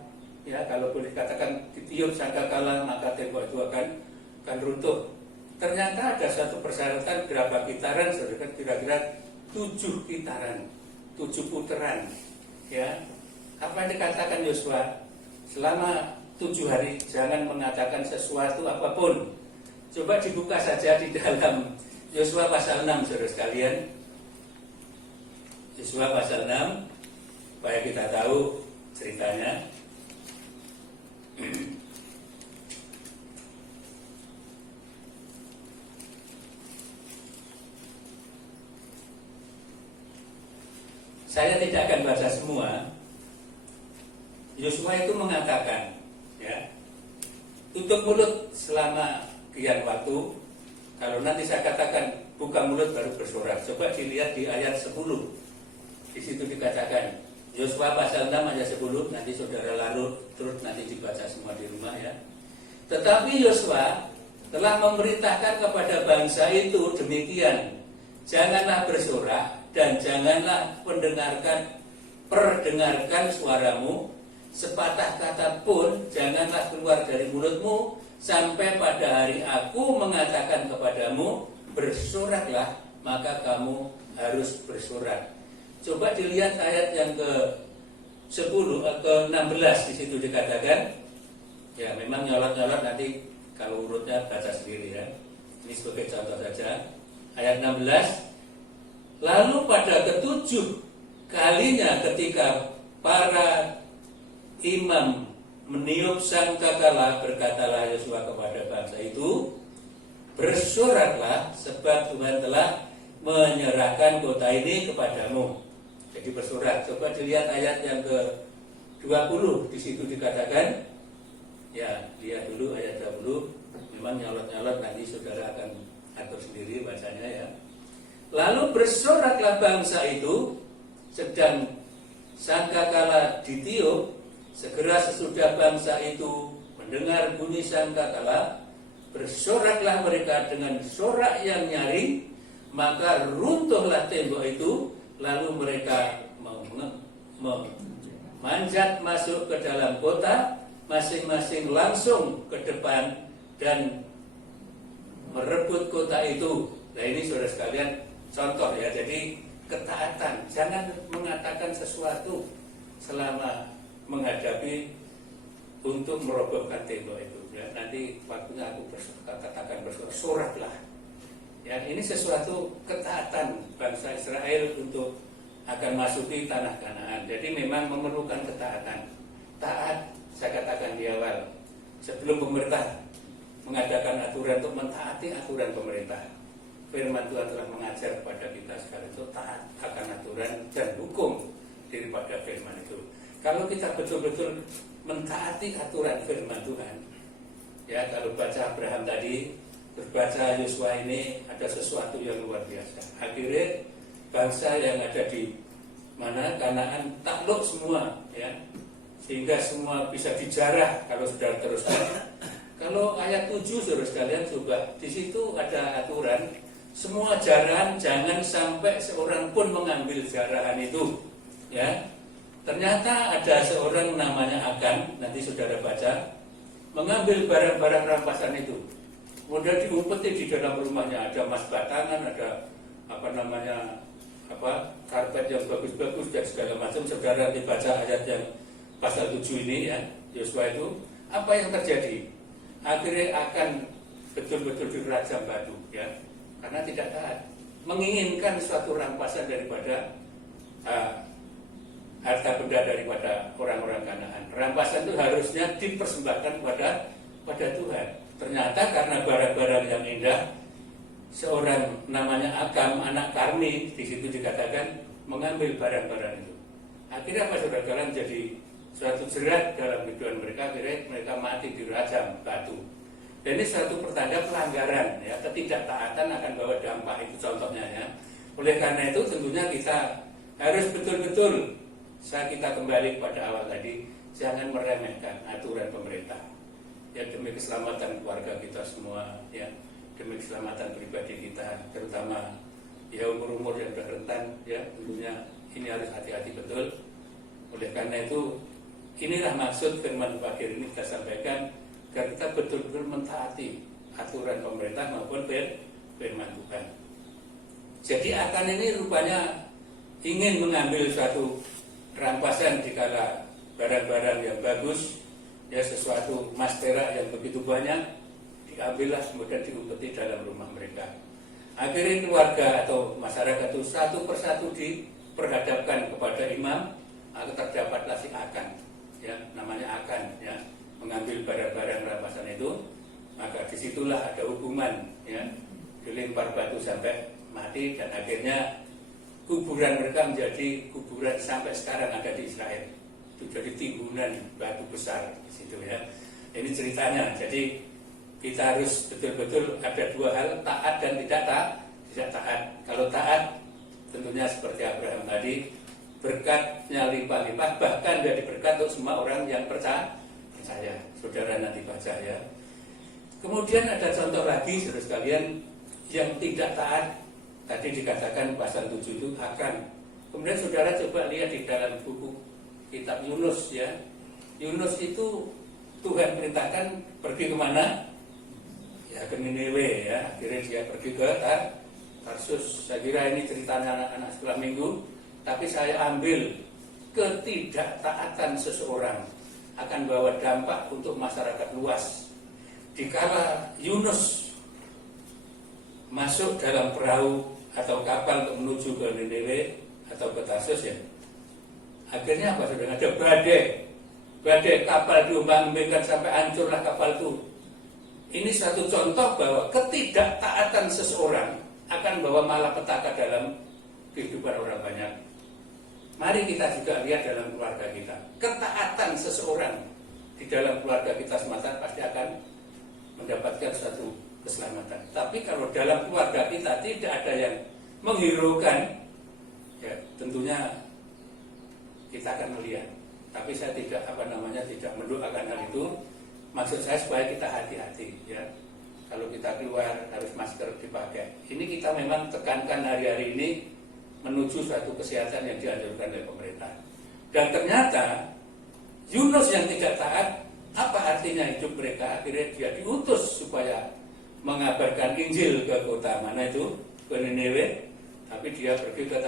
Ya, kalau boleh katakan ditiup sangkakala, maka tembok itu akan runtuh. Ternyata ada satu persyaratan berapa gitaran, saudara, kira-kira 7 gitaran, 7 putaran. Ya, apa yang dikatakan Yosua? Selama 7 hari jangan mengatakan sesuatu apapun. Coba dibuka saja di dalam Yosua pasal 6, saudara sekalian. Yosua pasal 6, supaya kita tahu ceritanya. Saya tidak akan baca semua. Yosua itu mengatakan, ya, tutup mulut selama sekian waktu, Kalau nanti saya katakan buka mulut baru bersorak, coba dilihat di ayat 10. Di situ dikatakan Yosua pasal 6 ayat 10, nanti saudara lalu terus nanti dibaca semua di rumah ya. Tetapi Yosua telah memerintahkan kepada bangsa itu demikian, janganlah bersorak dan janganlah perdengarkan suaramu, sepatah kata pun janganlah keluar dari mulutmu, sampai pada hari aku mengatakan kepadamu, bersoraklah, maka kamu harus bersorak. Coba dilihat ayat yang ke-16 di situ dikatakan, ya memang nyolot-nyolot nanti kalau urutnya baca sendiri ya. Ini sebagai contoh saja. Ayat 16, lalu pada ketujuh kalinya ketika para imam meniup sangkakala, berkatalah Yosua kepada bangsa itu, bersoraklah sebab Tuhan telah menyerahkan kota ini kepadamu. Jadi bersorak. Coba dilihat ayat yang ke-20, di situ dikatakan, ya lihat dulu ayat 20. Memang nyalot-nyalot nanti saudara akan atur sendiri bacanya ya. Lalu bersoraklah bangsa itu, sedang sangkakala ditiup. Segera sesudah bangsa itu mendengar bunyi sangkakala, bersoraklah mereka dengan sorak yang nyaring, maka runtuhlah tembok itu. Lalu mereka memanjat masuk ke dalam kota, masing-masing langsung ke depan dan merebut kota itu. Nah ini saudara sekalian contoh ya. Jadi ketaatan, jangan mengatakan sesuatu selama menghadapi untuk merobohkan tembok itu ya. Nanti waktunya aku katakan bersoraklah ya. Ini sesuatu ketaatan bangsa Israel untuk akan masuki tanah Kanaan. Jadi memang memerlukan ketaatan. Taat, saya katakan di awal, sebelum pemerintah mengadakan aturan untuk mentaati aturan pemerintah, firman Tuhan telah mengajar kepada kita sekarang itu taat akan aturan dan hukum daripada firman itu. Kalau kita betul-betul mentaati aturan firman Tuhan, ya kalau baca Abraham tadi, berbaca Yosua ini ada sesuatu yang luar biasa. Akhirnya bangsa yang ada di mana Kanaan takluk semua, ya, sehingga semua bisa dijarah kalau sudah teruskan. Kalau ayat 7 saudara sekalian coba, di situ ada aturan semua jarahan jangan sampai seorang pun mengambil jarahan itu, ya. Ternyata ada seorang namanya Akan, nanti saudara baca, mengambil barang-barang rampasan itu. Kemudian diumpeti di dalam rumahnya, ada emas batangan, ada karpet yang bagus-bagus dan segala macam. Saudara nanti baca ayat yang pasal 7 ini ya, Yosua itu, apa yang terjadi? Akhirnya akan betul-betul dirajam batu ya, karena tidak taat, menginginkan suatu rampasan daripada harta benda daripada orang-orang Kanaan. Rampasan itu harusnya dipersembahkan pada Tuhan. Ternyata karena barang-barang yang indah, seorang namanya Akam, anak Karmi, di situ dikatakan mengambil barang-barang itu. Akhirnya apa saudara, jadi suatu jerat dalam kehidupan mereka, akhirnya mereka mati dirajam batu. Dan ini suatu pertanda pelanggaran ya, ketidaktaatan akan bawa dampak, itu contohnya ya. Oleh karena itu tentunya kita harus betul-betul, kita kembali kepada awal tadi, jangan meremehkan aturan pemerintah ya, demi keselamatan keluarga kita semua ya, demi keselamatan pribadi kita, terutama ya umur-umur yang sudah rentan ya, tentunya ini harus hati-hati betul. Oleh karena itu inilah maksud firman pagi ini kita sampaikan, agar kita betul-betul mentaati aturan pemerintah maupun firman Tuhan. Jadi Akan ini rupanya ingin mengambil suatu rampasan dikala barang-barang yang bagus ya, sesuatu emas perak yang begitu banyak diambillah, kemudian diumpeti dalam rumah mereka. Akhirnya keluarga atau masyarakat itu satu persatu diperhadapkan kepada imam, terdapatlah si Akan ya, namanya Akan ya, mengambil barang-barang rampasan itu. Maka disitulah ada hukuman ya, dilempar batu sampai mati, dan akhirnya kuburan mereka menjadi kuburan sampai sekarang ada di Israel. Itu jadi timbunan batu besar di situ ya. Ini ceritanya. Jadi kita harus betul-betul ada dua hal, taat dan tidak taat. Kalau taat, tentunya seperti Abraham tadi, berkatnya limpah-limpah, bahkan jadi berkat untuk semua orang yang percaya. Saudara nanti baca ya. Kemudian ada contoh lagi, saudara sekalian, yang tidak taat. Tadi dikatakan pasal 7 itu akan. Kemudian saudara coba lihat di dalam buku kitab Yunus ya. Yunus itu Tuhan perintahkan pergi kemana? Ya ke Niniwe ya. Akhirnya dia pergi ke Tarsus. Saya kira ini ceritanya anak-anak sekolah minggu. Tapi saya ambil ketidaktaatan seseorang akan bawa dampak untuk masyarakat luas. Dikala Yunus masuk dalam perahu atau kapal untuk menuju ke Niniwe atau ke Tarsus ya, akhirnya apa saudara? Ada badai kapal diombang-ambingkan sampai hancurlah kapal itu. Ini satu contoh bahwa ketidaktaatan seseorang akan bawa malapetaka dalam kehidupan orang banyak. Mari kita juga lihat dalam keluarga kita. Ketaatan seseorang di dalam keluarga kita semata pasti akan mendapatkan suatu keselamatan. Tapi kalau dalam keluarga kita tidak ada yang menghiraukan, ya tentunya kita akan melihat. Tapi saya tidak tidak mendoakan hal itu. Maksud saya supaya kita hati-hati ya. Kalau kita keluar harus masker dipakai. Ini kita memang tekankan hari-hari ini menuju suatu kesehatan yang dianjurkan oleh pemerintah. Dan ternyata Yunus yang tidak taat, apa artinya hidup mereka? Akhirnya dia diutus supaya mengabarkan Injil ke kota mana itu? Ke Niniwe. Tapi dia pergi ke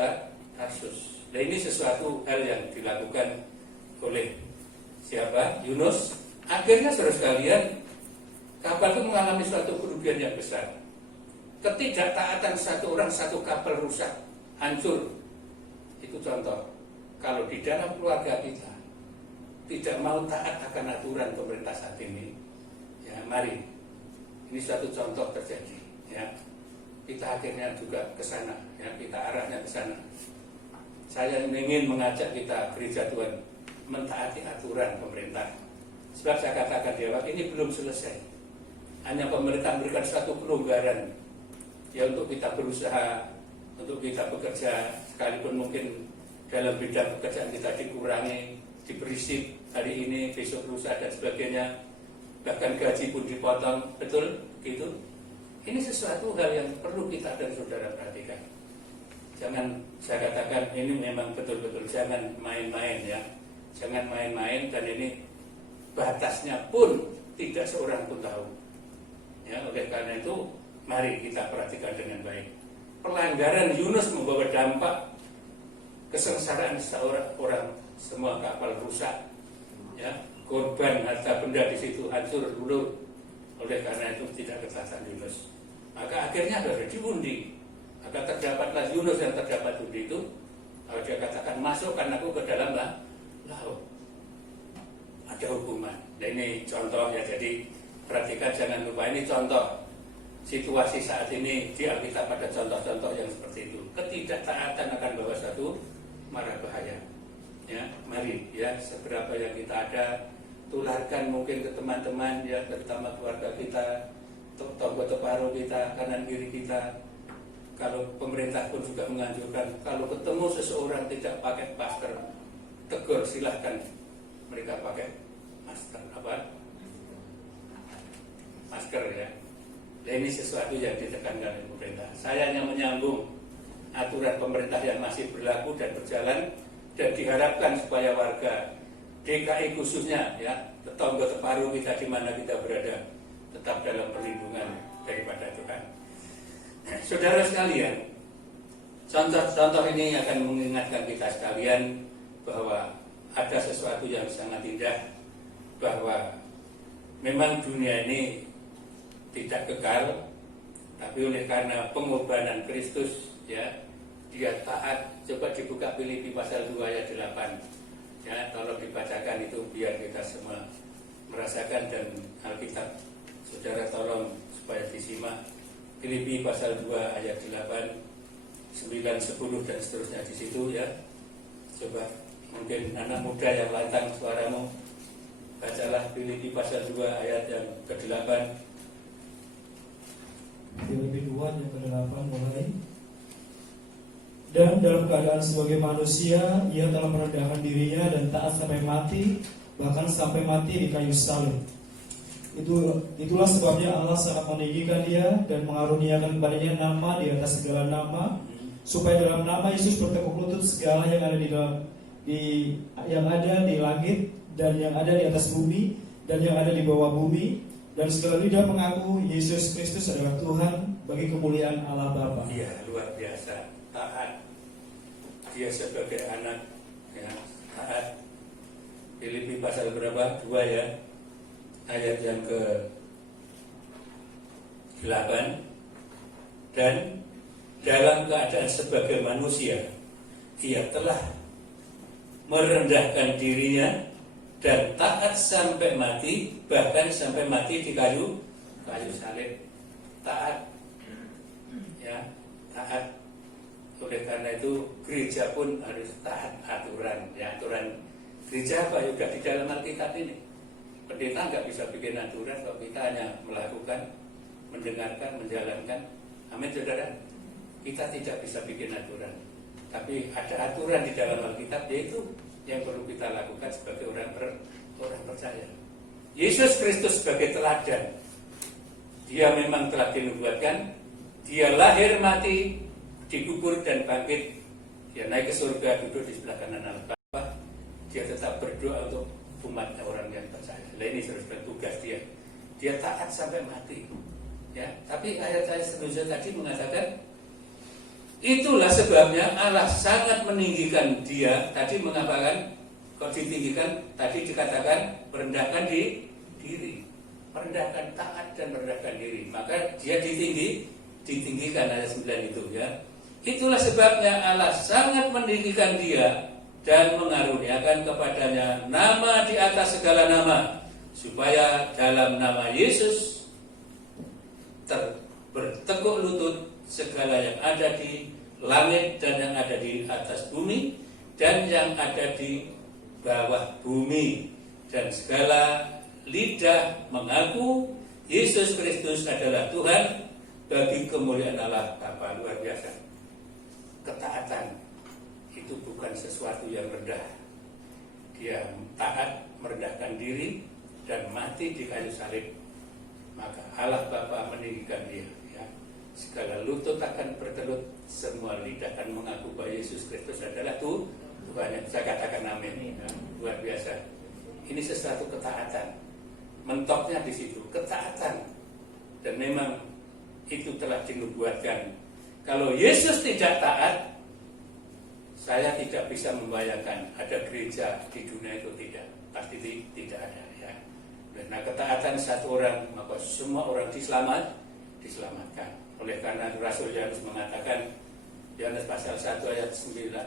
Tarsus. Nah ini sesuatu hal yang dilakukan oleh siapa? Yunus. Akhirnya saudara sekalian, kapal itu mengalami suatu kerugian yang besar. Ketidaktaatan satu orang, satu kapal rusak, hancur. Itu contoh. Kalau di dalam keluarga kita tidak mau taat akan aturan pemerintah saat ini, ya mari. Ini suatu contoh terjadi. Ya, kita akhirnya juga ke sana. Ya, kita arahnya ke sana. Saya ingin mengajak kita gereja Tuhan mentaati aturan pemerintah. Sebab saya katakan di awal ini belum selesai. Hanya pemerintah memberikan suatu kelonggaran ya untuk kita berusaha, untuk kita bekerja, sekalipun mungkin dalam bidang pekerjaan kita dikurangi, diberi shift hari ini, besok lusa dan sebagainya, bahkan gaji pun dipotong, betul gitu. Ini sesuatu hal yang perlu kita dan saudara perhatikan. Jangan, saya katakan ini memang betul-betul jangan main-main ya, jangan main-main, dan ini batasnya pun tidak seorang pun tahu. Ya, oleh karena itu mari kita perhatikan dengan baik. Pelanggaran Yunus membawa dampak kesengsaraan seorang orang, semua kapal rusak, ya, korban harta benda di situ hancur dulu. Oleh karena itu tidak ketaatan Yunus. Maka akhirnya ada diundi. Maka terdapatlah Yunus yang terdapat undi itu. Kalau dia katakan masukkan aku ke dalam laut, ada hukuman. Nah ini contoh ya, jadi perhatikan jangan lupa ini contoh situasi saat ini di Alkitab pada contoh-contoh yang seperti itu. Ketidaktaatan akan bawa satu mara bahaya. Ya, mari ya seberapa yang kita ada tularkan mungkin ke teman-teman ya, terutama keluarga kita, tonggo teparo kita, kanan kiri kita. Kalau pemerintah pun juga menganjurkan kalau ketemu seseorang tidak pakai masker, tegur, silahkan mereka pakai masker masker ya. Nah, ini sesuatu yang ditekankan oleh pemerintah. Saya hanya menyambung aturan pemerintah yang masih berlaku dan berjalan, dan diharapkan supaya warga DKI khususnya ya, tetangga separuh kita di mana kita berada tetap dalam perlindungan daripada Tuhan. Nah, saudara sekalian, contoh-contoh ini akan mengingatkan kita sekalian bahwa ada sesuatu yang sangat indah, bahwa memang dunia ini tidak kekal, tapi oleh karena pengorbanan Kristus ya, dia taat. Coba dibuka Filipi pasal 2 ayat 8 ya, tolong dibacakan itu biar kita semua merasakan, dan Alkitab saudara tolong supaya disimak. Filipi pasal 2 ayat 8, 9, 10 dan seterusnya di situ ya. Coba mungkin anak muda yang lantang suaramu, bacalah Filipi pasal 2 ayat yang ke-8, Filipi 2 ayat ke-8 mulai. Dan dalam keadaan sebagai manusia, ia telah merendahkan dirinya dan taat sampai mati, bahkan sampai mati di kayu salib. Itulah sebabnya Allah sangat meninggikan dia dan mengaruniakan kepadanya nama di atas segala nama, supaya dalam nama Yesus bertekuk lutut segala yang ada di langit dan yang ada di atas bumi dan yang ada di bawah bumi, dan segala lidah mengaku Yesus Kristus adalah Tuhan bagi kemuliaan Allah Bapa. Iya, luar biasa, taat. Dia sebagai anak, ya, taat. Filipi pasal berapa? 2 ya, ayat yang ke-8. Dan dalam keadaan sebagai manusia, ia telah merendahkan dirinya dan taat sampai mati, bahkan sampai mati di kayu salib. Taat, ya, taat. Oleh karena itu gereja pun harus taat aturan. Ya, aturan gereja apa? Sudah di dalam Alkitab ini. Pendeta nggak bisa bikin aturan kalau kita hanya melakukan, mendengarkan, menjalankan. Amin, saudara. Kita tidak bisa bikin aturan. Tapi ada aturan di dalam Alkitab, yaitu yang perlu kita lakukan sebagai orang percaya. Yesus Kristus sebagai teladan. Dia memang telah dinubuatkan. Dia lahir, mati, dikubur dan bangkit. Dia naik ke surga, duduk di sebelah kanan Allah Bapa. Dia tetap berdoa untuk umat orang yang percaya. Nah, ini saudara tugas dia. Dia taat sampai mati. Ya, tapi ayat-ayat sebelumnya tadi mengatakan itulah sebabnya Allah sangat meninggikan dia. Tadi mengatakan, kok ditinggikan? Tadi dikatakan merendahkan diri, merendahkan taat dan merendahkan diri. Maka dia ditinggikan ayat 9 itu, ya. Itulah sebabnya Allah sangat meninggikan dia dan mengaruniakan kepadanya nama di atas segala nama, supaya dalam nama Yesus bertekuk lutut segala yang ada di langit dan yang ada di atas bumi dan yang ada di bawah bumi, dan segala lidah mengaku Yesus Kristus adalah Tuhan bagi kemuliaan Allah Bapa. Luar biasa. Ketaatan itu bukan sesuatu yang rendah. Dia taat, merendahkan diri dan mati di kayu salib. Maka Allah Bapa meninggikan dia, ya. Segala lutut akan bertelut, semua lidah akan mengaku bahwa Yesus Kristus adalah Tuhan. Saya katakan amin. Ya, luar biasa. Ini sesuatu ketaatan. Mentoknya di situ, ketaatan. Dan memang itu telah dinubuatkan. Kalau Yesus tidak taat, saya tidak bisa membayangkan ada gereja di dunia itu tidak. Pasti tidak ada, ya. Nah, ketaatan satu orang, maka semua orang diselamatkan. Oleh karena Rasul Yohanes mengatakan, Yohanes pasal 1 ayat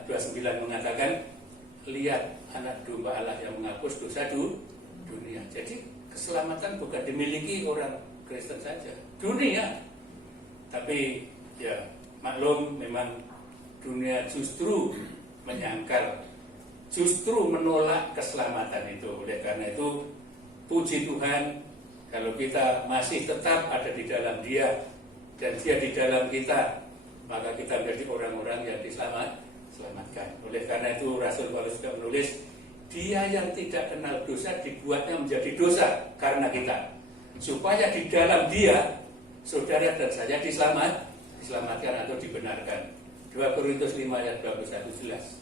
29 mengatakan, lihat anak domba Allah yang menghapus dosa dunia. Jadi keselamatan bukan dimiliki orang Kristen saja, dunia. Tapi ya maklum, memang dunia justru menyangkal, justru menolak keselamatan itu. Oleh karena itu, puji Tuhan kalau kita masih tetap ada di dalam Dia dan Dia di dalam kita, maka kita menjadi orang-orang yang diselamatkan. Oleh karena itu Rasul Paulus juga menulis, Dia yang tidak kenal dosa dibuatnya menjadi dosa karena kita, supaya di dalam Dia saudara dan saya diselamatkan atau dibenarkan. 2 Korintus 5 ayat 21 jelas.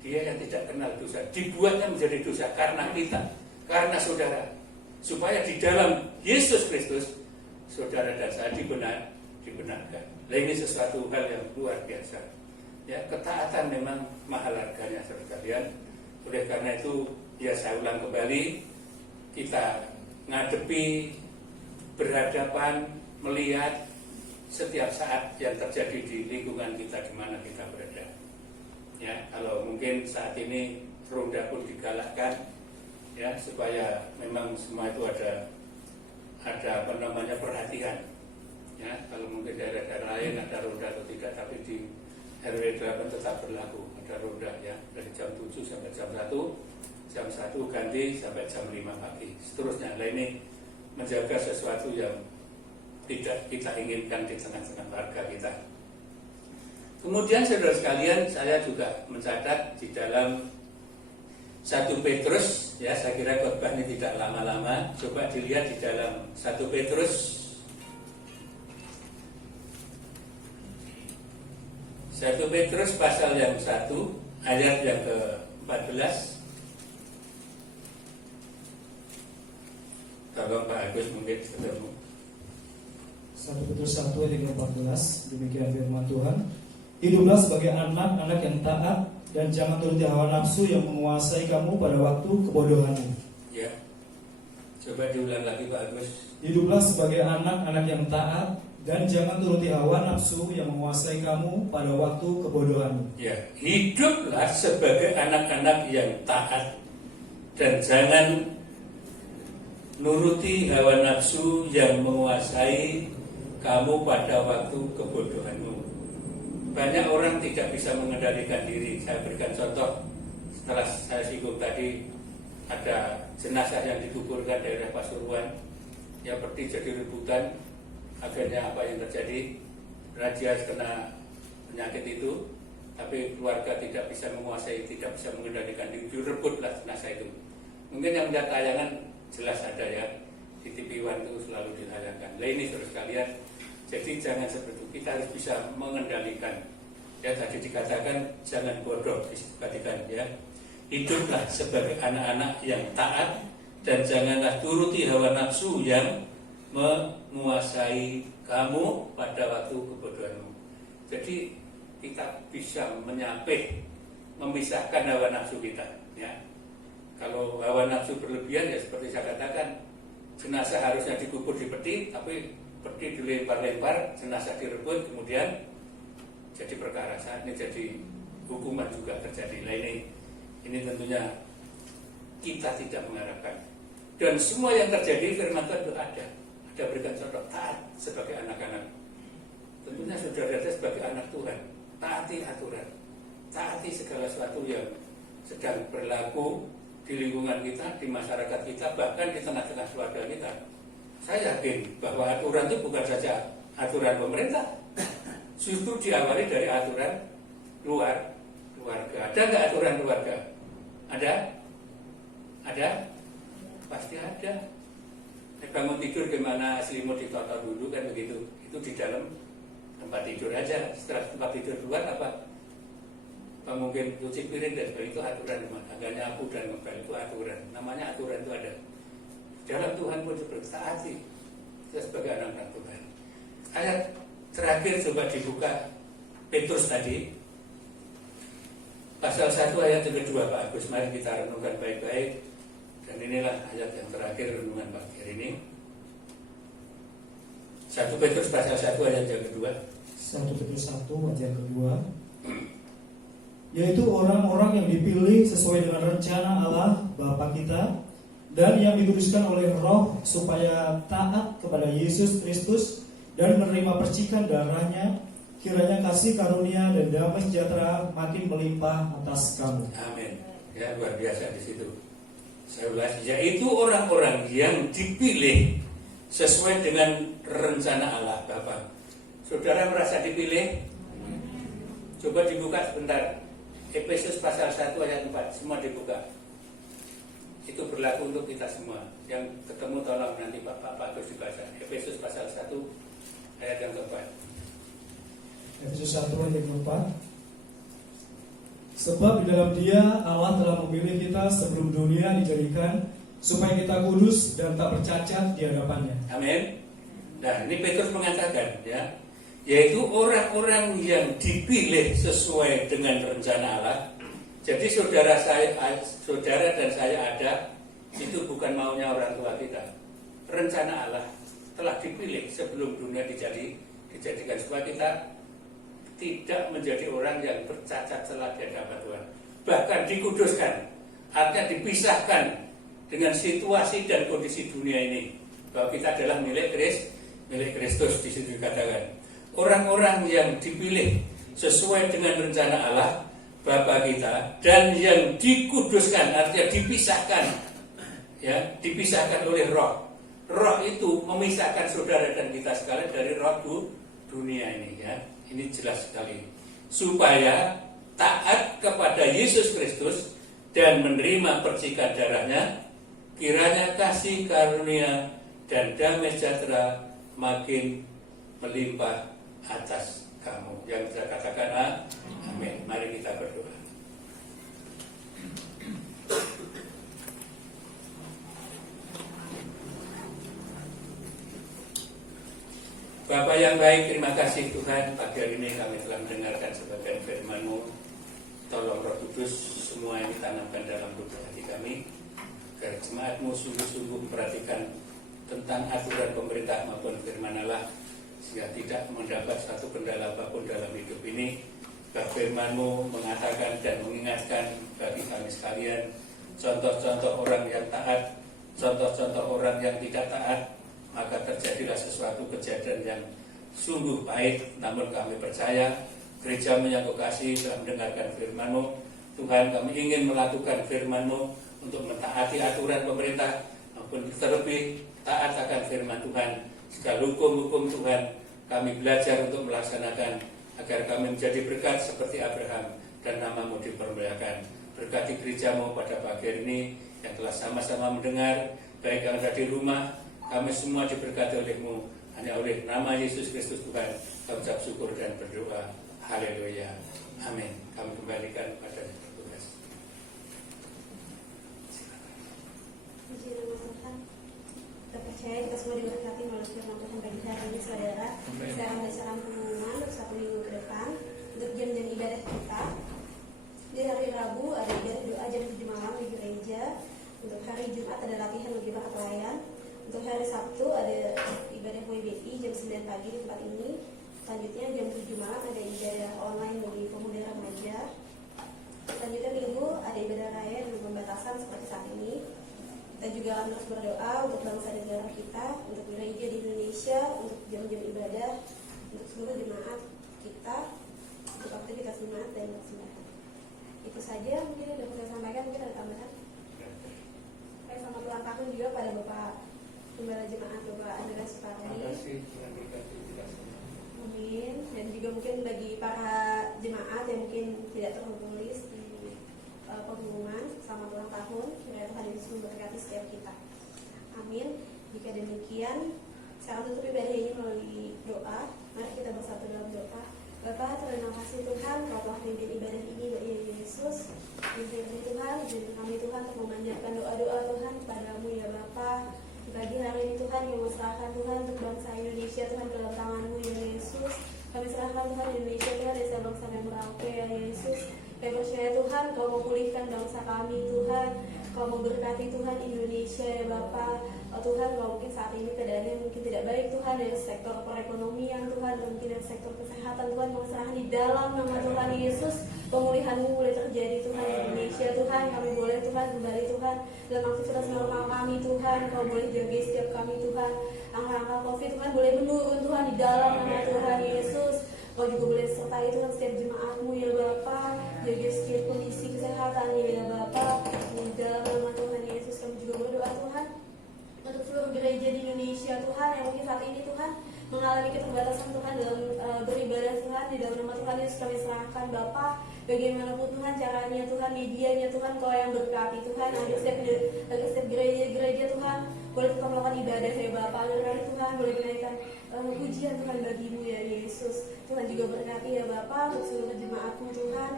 Dia yang tidak kenal dosa dibuatnya menjadi dosa karena kita, karena saudara, supaya di dalam Yesus Kristus saudara dan saya dibenarkan. Nah, ini sesuatu hal yang luar biasa. Ya, ketaatan memang mahal harganya, saudara sekalian. Oleh karena itu, ya saya ulang kembali, kita ngadepi, berhadapan, melihat setiap saat yang terjadi di lingkungan kita di mana kita berada. Ya, kalau mungkin saat ini ronda pun digalakkan, ya, supaya memang semua itu ada apa namanya perhatian. Ya, kalau mungkin daerah-daerah lain ada ronda atau tidak, tapi di RW 8 tetap berlaku, ada ronda, ya, dari jam 7 sampai jam 1, jam 1 ganti sampai jam 5 pagi, seterusnya. Nah, ini menjaga sesuatu yang tidak kita inginkan di tengah-tengah keluarga kita. Kemudian saudara sekalian, saya juga mencatat di dalam 1 Petrus, ya saya kira khotbah ini tidak lama-lama. Coba dilihat di dalam 1 Petrus 1 Petrus pasal yang 1 ayat yang ke-14. Tolong Pak Agus mungkin ketemu. 1 Petrus 1 ayat 14, demikian firman Tuhan. Hiduplah sebagai anak-anak yang taat dan jangan turuti hawa nafsu yang menguasai kamu pada waktu kebodohanmu. Ya. Coba diulang lagi Pak Agus. Hiduplah sebagai anak-anak yang taat dan jangan turuti hawa nafsu yang menguasai kamu pada waktu kebodohanmu. Ya, hiduplah sebagai anak-anak yang taat dan jangan nuruti hawa nafsu yang menguasai kamu pada waktu kebodohanmu. Banyak orang tidak bisa mengendalikan diri. Saya berikan contoh, setelah saya singgung tadi, ada jenazah yang dikuburkan daerah Pasuruan, yang seperti jadi rebutan. Akhirnya apa yang terjadi? Raja kena penyakit itu, tapi keluarga tidak bisa menguasai, tidak bisa mengendalikan diri, direbutlah jenazah itu. Mungkin yang melihat tayangan jelas ada ya, di TV One itu selalu ditayangkan. Nah ini saudara sekalian, jadi jangan seperti itu, kita harus bisa mengendalikan. Ya tadi dikatakan jangan bodoh, disebutkan ya. Hiduplah sebagai anak-anak yang taat dan janganlah turuti hawa nafsu yang menguasai kamu pada waktu kebodohanmu. Jadi kita bisa menyapih, memisahkan hawa nafsu kita. Ya. Kalau hawa nafsu berlebihan ya seperti saya katakan, jenazah harusnya dikubur di peti, tapi peti dilempar-lempar, jenazah direbut, kemudian jadi perkara. Saat ini jadi hukuman juga terjadi. Nah ini tentunya kita tidak mengharapkan. Dan semua yang terjadi firman Tuhan itu ada berikan contoh taat sebagai anak-anak. Tentunya saudara sebagai anak Tuhan, taati aturan, taati segala sesuatu yang sedang berlaku di lingkungan kita, di masyarakat kita, bahkan di tengah-tengah keluarga kita. Saya yakin bahwa aturan itu bukan saja aturan pemerintah, justru diawali dari aturan keluarga. Ada nggak aturan keluarga? Ada? Pasti ada. Bangun tidur gimana, selimut ditotor dulu kan begitu. Itu di dalam tempat tidur aja. Setelah tempat tidur keluar apa? Mungkin cuci piring dan sebagainya, itu aturan. Agak nyapu dan ngepel itu aturan. Namanya aturan itu ada. Dalam Tuhan pun seperti taati. Kita sebagai anak-anak Tuhan. Ayat terakhir coba dibuka Petrus tadi. Pasal 1 ayat yang kedua Pak Agus. Mari kita renungkan baik-baik. Dan inilah ayat yang terakhir renungan pagi hari ini. 1 Petrus pasal 1 ayat yang kedua. 1 Petrus 1 ayat yang kedua. Yaitu orang-orang yang dipilih sesuai dengan rencana Allah Bapa kita dan yang dikuduskan oleh Roh supaya taat kepada Yesus Kristus dan menerima percikan darahnya. Kiranya kasih karunia dan damai sejahtera makin melimpah atas kamu. Amin. Ya luar biasa di situ. Saya ulas, yaitu orang-orang yang dipilih sesuai dengan rencana Allah Bapa. Saudara merasa dipilih? Coba dibuka sebentar. Efesus pasal 1 ayat 4, semua dibuka. Itu berlaku untuk kita semua. Yang ketemu tolong nanti Pak Agus dibaca. Efesus pasal 1 ayat yang keempat. Efesus 1 ayat yang keempat. Sebab di dalam Dia Allah telah memilih kita sebelum dunia dijadikan supaya kita kudus dan tak bercacat di hadapannya. Amin. Nah, ini Petrus mengatakan ya, yaitu orang-orang yang dipilih sesuai dengan rencana Allah. Jadi saudara dan saya ada, itu bukan maunya orang tua kita. Rencana Allah telah dipilih sebelum dunia dijadikan supaya kita tidak menjadi orang yang bercacat celah di hadapan Tuhan. Bahkan dikuduskan, artinya dipisahkan dengan situasi dan kondisi dunia ini. Bahwa kita adalah milik Kristus, di situ dikatakan. Orang-orang yang dipilih sesuai dengan rencana Allah Bapa kita dan yang dikuduskan, artinya dipisahkan, ya, dipisahkan oleh Roh. roh itu memisahkan saudara dan kita sekalian dari roh dunia ini ya. Ini jelas sekali. Supaya taat kepada Yesus Kristus dan menerima percikan darahnya, kiranya kasih karunia dan damai sejahtera makin melimpah atas kamu. Yang bisa katakan amin. Mari kita berdoa. Bapa yang baik, terima kasih Tuhan. Pagi hari ini kami telah mendengarkan sebagian firman-Mu. Tolong Roh Kudus semua yang ditanamkan dalam lubuk hati kami, agar jemaat-Mu sungguh-sungguh memperhatikan tentang aturan pemerintah maupun firman Allah, sehingga tidak mendapat satu kendala apapun dalam hidup ini. Firman-Mu mengatakan dan mengingatkan bagi kami sekalian contoh-contoh orang yang taat, contoh-contoh orang yang tidak taat, maka terjadilah sesuatu kejadian yang sungguh pahit. Namun kami percaya gereja-Mu yang Kukasihi telah mendengarkan firman-Mu. Tuhan, kami ingin melakukan firman-Mu untuk mentaati aturan pemerintah maupun terlebih taat akan firman Tuhan. Segala hukum-hukum Tuhan kami belajar untuk melaksanakan agar kami menjadi berkat seperti Abraham dan nama-Mu dipermuliakan. Berkati gereja-Mu pada pagi hari ini yang telah sama-sama mendengar, baik yang ada di rumah. Kami semua diberkati oleh-Mu, hanya oleh nama Yesus Kristus Tuhan kami ucap syukur dan berdoa. Haleluya. Amin. Kami kembalikan kepada petugas. Puji nama Tuhan. Kita percaya kita semua diberkati melalui firman Tuhan bagi hari ini, saudara. Sekarang ada salam pengumuman untuk 1 minggu ke depan untuk jam-jam ibadah kita. Di hari Rabu ada ibadah doa jam 7 malam di gereja. Untuk hari Jumat ada latihan bagi para pelayan. Untuk hari Sabtu ada ibadah WBI jam 9 pagi di tempat ini. Selanjutnya jam 7 malam ada ibadah online bagi pemuda remaja. Selanjutnya Minggu ada ibadah raya dengan pembatasan seperti saat ini. Kita juga akan terus berdoa untuk bangsa dan negara kita, untuk gereja di Indonesia, untuk jam-jam ibadah, untuk seluruh jemaat kita, untuk aktivitas jemaat dan persembahan. Itu saja mungkin yang dapat saya sampaikan. Mungkin ada tambahan. Saya selamat ulang tahun juga pada Bapak Gembala Jemaat Bapak Andreas Supardi. Amin. Dan juga mungkin bagi para jemaat yang mungkin tidak tertulis di pengumuman, selamat ulang tahun. Kiranya Tuhan Yesus memberkati setiap kita. Amin. Jika demikian, saya akan tutup ibadah ini melalui doa. Mari kita bersatu dalam doa. Bapa, terima kasih Tuhan, Kau telah pimpin ibadah ini bagi Yesus. Pimpin Tuhan, pimpin kami Tuhan untuk memanjatkan doa-doa Tuhan kepadamu ya Bapa. Pagi hari ini Tuhan yang serahkan Tuhan untuk bangsa Indonesia Tuhan dalam tangan-Mu ya Yesus. Kami serahkan Tuhan Indonesia Tuhan desa bangsa yang Merauke ya Yesus. Kami percaya Tuhan Kau mau pulihkan bangsa kami Tuhan. Kau mau berkati Tuhan Indonesia ya Bapa. Oh Tuhan, kalau mungkin saat ini keadaannya mungkin tidak baik Tuhan, dari sektor perekonomian Tuhan, mungkin dari sektor kesehatan Tuhan, mau serahkan di dalam nama Tuhan Yesus. Pemulihan-Mu boleh terjadi Tuhan di Indonesia Tuhan. Kami boleh Tuhan kembali Tuhan dalam aktivitas normal kami Tuhan. Kau boleh jaga setiap kami Tuhan. Angka-angka COVID Tuhan boleh menurun Tuhan di dalam nama Tuhan Yesus. Kau juga boleh sertai Tuhan setiap jemaat-Mu ya Bapa. Jaga setiap kondisi kesehatan ya Bapa. Di dalam nama Tuhan Yesus kami juga berdoa Tuhan untuk seluruh gereja di Indonesia Tuhan yang mungkin saat ini Tuhan mengalami keterbatasan Tuhan dalam beribadah Tuhan. Di dalam nama Tuhan Yesus kami serahkan Bapa. Bagaimanapun Tuhan caranya Tuhan, medianya Tuhan Kau yang berkati Tuhan. Agar setiap gereja Tuhan boleh tetap melakukan ibadah ya Bapa. Agar Tuhan boleh menaikkan pujian Tuhan bagi-Mu ya Yesus. Tuhan juga berkati ya Bapa untuk seluruh jemaat-Mu Tuhan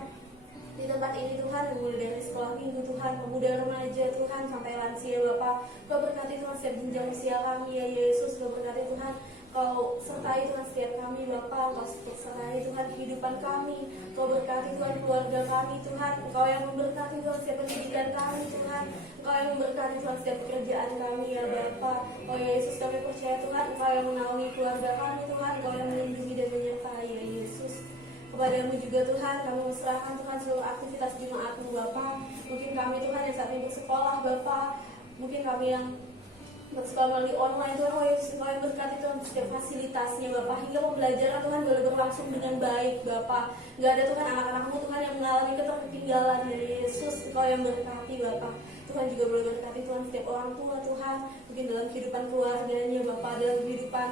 di tempat ini Tuhan, mulai dari sekolah minggu Tuhan, pemuda remaja Tuhan, sampai lansia Bapa. Kau berkati Tuhan setiap jenjang usia kami ya Yesus. Kau berkati Tuhan, Kau sertai Tuhan setiap kami Bapa. Kau sertai Tuhan kehidupan kami. Kau berkati Tuhan keluarga kami Tuhan. Kau yang memberkati Tuhan setiap pendidikan kami Tuhan. Kau yang memberkati Tuhan setiap pekerjaan kami ya Bapa. Oh ya Yesus, kami percaya Tuhan Kau yang menaungi keluarga kami Tuhan. Kau yang melindungi dan menyertai ya Yesus. Kepada-Mu juga Tuhan, kami serahkan Tuhan seluruh aktivitas jemaat-Mu Bapa. Mungkin kami Tuhan yang saat ini bersekolah Bapa. Mungkin kami yang sekolah melalui online Tuhan, oh Yesus Engkau yang berkati Tuhan setiap fasilitasnya Bapak, hingga pembelajaran Tuhan boleh berlangsung dengan baik Bapak. Gak ada Tuhan anak-anakmu Tuhan yang mengalami ketertinggalan ya Yesus, Engkau yang berkati Bapak. Tuhan juga boleh berkati Tuhan setiap orang tua Tuhan, mungkin dalam kehidupan keluarganya Bapak, dalam kehidupan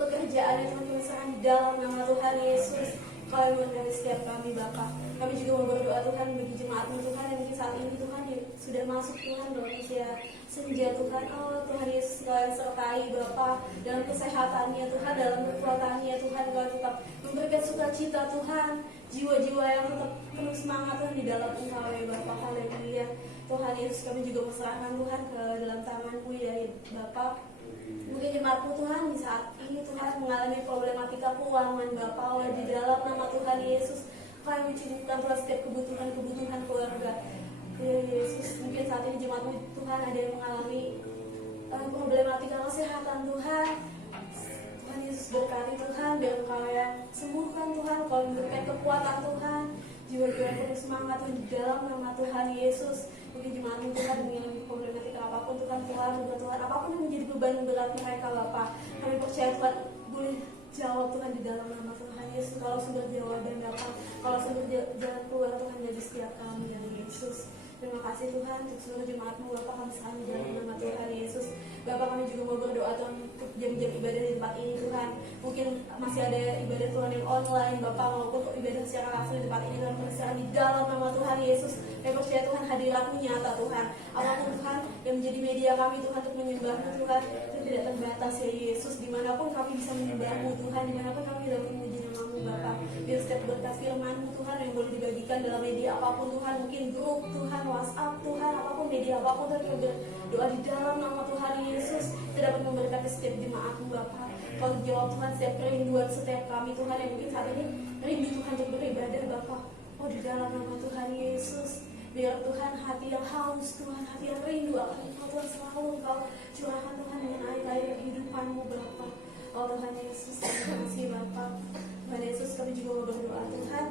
pekerjaannya Tuhan, kami serahkan di dalam nama Tuhan Yesus. Kau yang berkati setiap kami Bapak. Kami juga mau berdoa Tuhan bagi jemaat-Mu Tuhan yang mungkin saat ini Tuhan sudah masuk Tuhan dalam usia senja Tuhan. Oh Tuhan Yesus, Kau yang sertai Bapak dalam kesehatannya Tuhan, dalam kekuatannya Tuhan. Kau tetap memberikan sukacita Tuhan, jiwa-jiwa yang tetap penuh semangat Tuhan di dalam Engkau ya Bapak. Haleluya. Tuhan Yesus, kami juga berserahkan Tuhan ke dalam tangan-Mu ya Bapak. Mungkin jemaat-Mu Tuhan di saat ini Tuhan mengalami problematika keuangan Bapak, oleh di dalam nama Tuhan Yesus kami mencukupkan Tuhan setiap kebutuhan keluarga ya Yesus. Mungkin saat ini jemaat-Mu Tuhan ada yang mengalami problematika kesehatan Tuhan. Tuhan Yesus berkati Tuhan, biar Engkau yang sembuhkan Tuhan, Engkau memberikan kekuatan Tuhan, jiwa-jiwa yang penuh semangat Tuhan di dalam nama Tuhan Yesus. Mungkin jemaat-Mu Tuhan dengan problematika apapun Tuhan, keluarga Tuhan, apapun yang menjadi beban berat mereka Bapak, kami percaya Tuhan boleh jawab Tuhan di dalam nama Tuhan Yesus. Kalau sumber jawaban Bapak, kalau sumber jalan keluar Tuhan jadi setiap kami ya Yesus. Terima kasih Tuhan untuk seluruh jemaat-Mu Bapak, kami serahkan di dalam nama Tuhan Yesus. Bapak, kami juga mau berdoa Tuhan untuk jam-jam ibadah di tempat ini Tuhan. Mungkin masih ada ibadah Tuhan yang online Bapak, maupun ibadah secara langsung di tempat ini Tuhan, kami serahkan di dalam nama Tuhan Yesus. Kami percaya Tuhan hadirat-Mu nyata Tuhan. Apapun Tuhan yang menjadi media kami Tuhan untuk menyembah-Mu Tuhan, itu tidak terbatas ya Yesus. Dimanapun kami bisa menyembah-Mu Tuhan, dimanapun kami dapat memuji nama-Mu Bapak. Biar setiap berkat firman-Mu Tuhan yang boleh dibagikan dalam media apapun Tuhan, mungkin grup Tuhan, WhatsApp Tuhan, apapun media apapun Tuhan, kami berdoa di dalam nama Tuhan Yesus. Kita dapat memberkati setiap jemaat-Mu Bapak. Kau jawab Tuhan setiap kerinduan setiap kami Tuhan yang mungkin saat ini rindu Tuhan untuk beribadah Bapak. Oh di dalam nama Tuhan Yesus, biar Tuhan hati yang haus Tuhan, hati yang rindu akan Engkau Tuhan, selalu Engkau curahkan Tuhan dengan air kehidupan-Mu Bapak. Oh Tuhan Yesus, terima kasih Bapak. Tuhan Yesus, kami juga mau berdoa Tuhan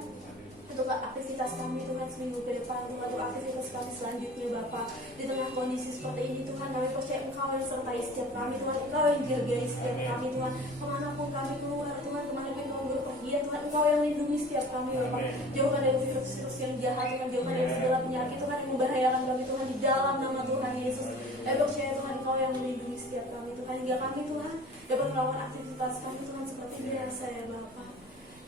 untuk aktivitas kami Tuhan seminggu ke depan, Tuhan, untuk aktivitas kami selanjutnya Bapak. Di tengah kondisi seperti ini Tuhan, kami percaya Engkau yang sertai setiap kami Tuhan, Engkau yang jagai setiap kami Tuhan, kemanapun kami keluar Tuhan, kemanapun kami berpergian Tuhan, Engkau yang lindungi setiap kami Bapak. Jauhkan dari virus-virus yang jahat Tuhan, jauhkan dari segala penyakit Tuhan yang membahayakan kami Tuhan, di dalam nama Tuhan Yesus. Kami percaya Tuhan, Engkau yang melindungi setiap kami Tuhan, hingga kami Tuhan dapat melakukan aktivitas kami Tuhan seperti biasa ya Bapak.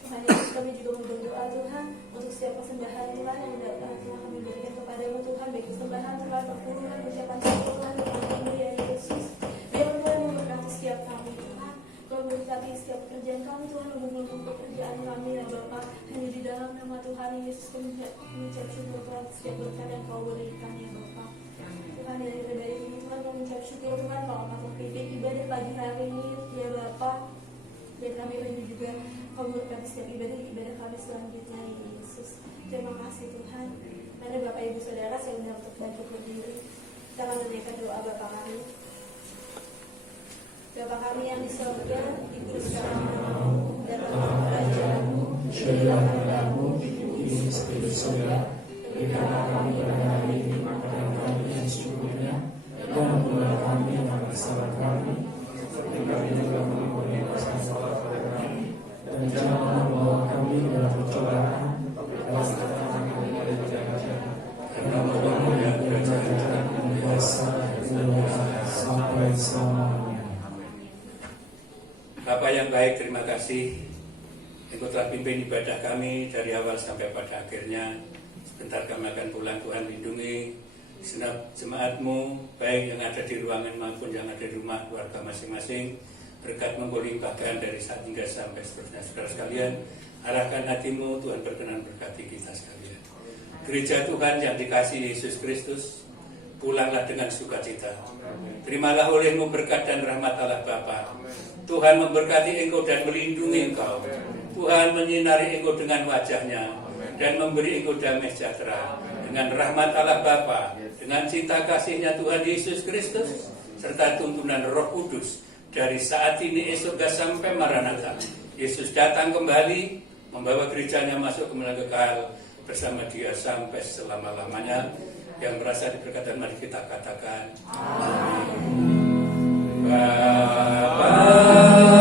Tuhan Yesus, kami juga mau berdoa Tuhan untuk setiap persembahan Tuhan yang dapat Tuhan kami berikan kepada-Mu Tuhan, baik persembahan Tuhan, perpuluhan, ucapan syukur Tuhan, Tuhan ya Yesus. Biar Tuhan memberkati setiap kami Tuhan, Kau memberkati setiap pekerjaan kami Tuhan, membangun pekerjaan kami ya Bapak. Hanya di dalam nama Tuhan Yesus kami mengucap syukur Tuhan setiap berkat yang Kau berikan ya Bapak. Tuhan dari ini Tuhan kami mengucap syukur Tuhan kalau Kau pimpin ibadah pagi hari ini ya Bapak. Dan kami rindu juga Kau berkati setiap ibadah kami selanjutnya ya Yesus. Terima kasih Tuhan. Mari Bapak Ibu Saudara, saya undang untuk bangkit berdiri. Kita akan menaikkan doa Bapak kami. Bapa kami yang di surga, dikuduskanlah namamu, datanglah kerajaan-Mu, jadilah kehendakmu di bumi seperti di surga. Berikanlah kami pada hari ini makanan kami yang secukupnya, dan ampunilah kami akan kesalahan kami, seperti kami juga mengampuni kesalahan kami. Dan janganlah membawa kami dalam pencobaan, dan selamatkan kami dari jahat. Karena Bapa yang kerajaan dan kuasa dan kemuliaan sampai selamanya. Bapa yang baik, terima kasih Engkau telah pimpin ibadah kami dari awal sampai pada akhirnya. Sebentar kami akan pulang, Tuhan lindungi segenap jemaat-Mu, baik yang ada di ruangan maupun yang ada di rumah keluarga masing-masing. Berkat memberlimpahkan dari saat hingga sampai seterusnya. Saudara sekalian, arahkan hati-Mu, Tuhan berkenan berkati kita sekalian. Gereja Tuhan yang dikasihi Yesus Kristus, pulanglah dengan sukacita. Terimalah oleh-Mu berkat dan rahmat Allah Bapa. Tuhan memberkati engkau dan melindungi engkau. Tuhan menyinari engkau dengan wajah-Nya dan memberi engkau damai sejahtera. Dengan rahmat Allah Bapa, dengan cinta kasih-Nya Tuhan Yesus Kristus, serta tuntunan Roh Kudus, dari saat ini esok sampai Maranatha, Yesus datang kembali, membawa gerejanya masuk ke kemenangan kekal bersama Dia sampai selama-lamanya. Yang merasa diberkati, mari kita katakan amin. Bapa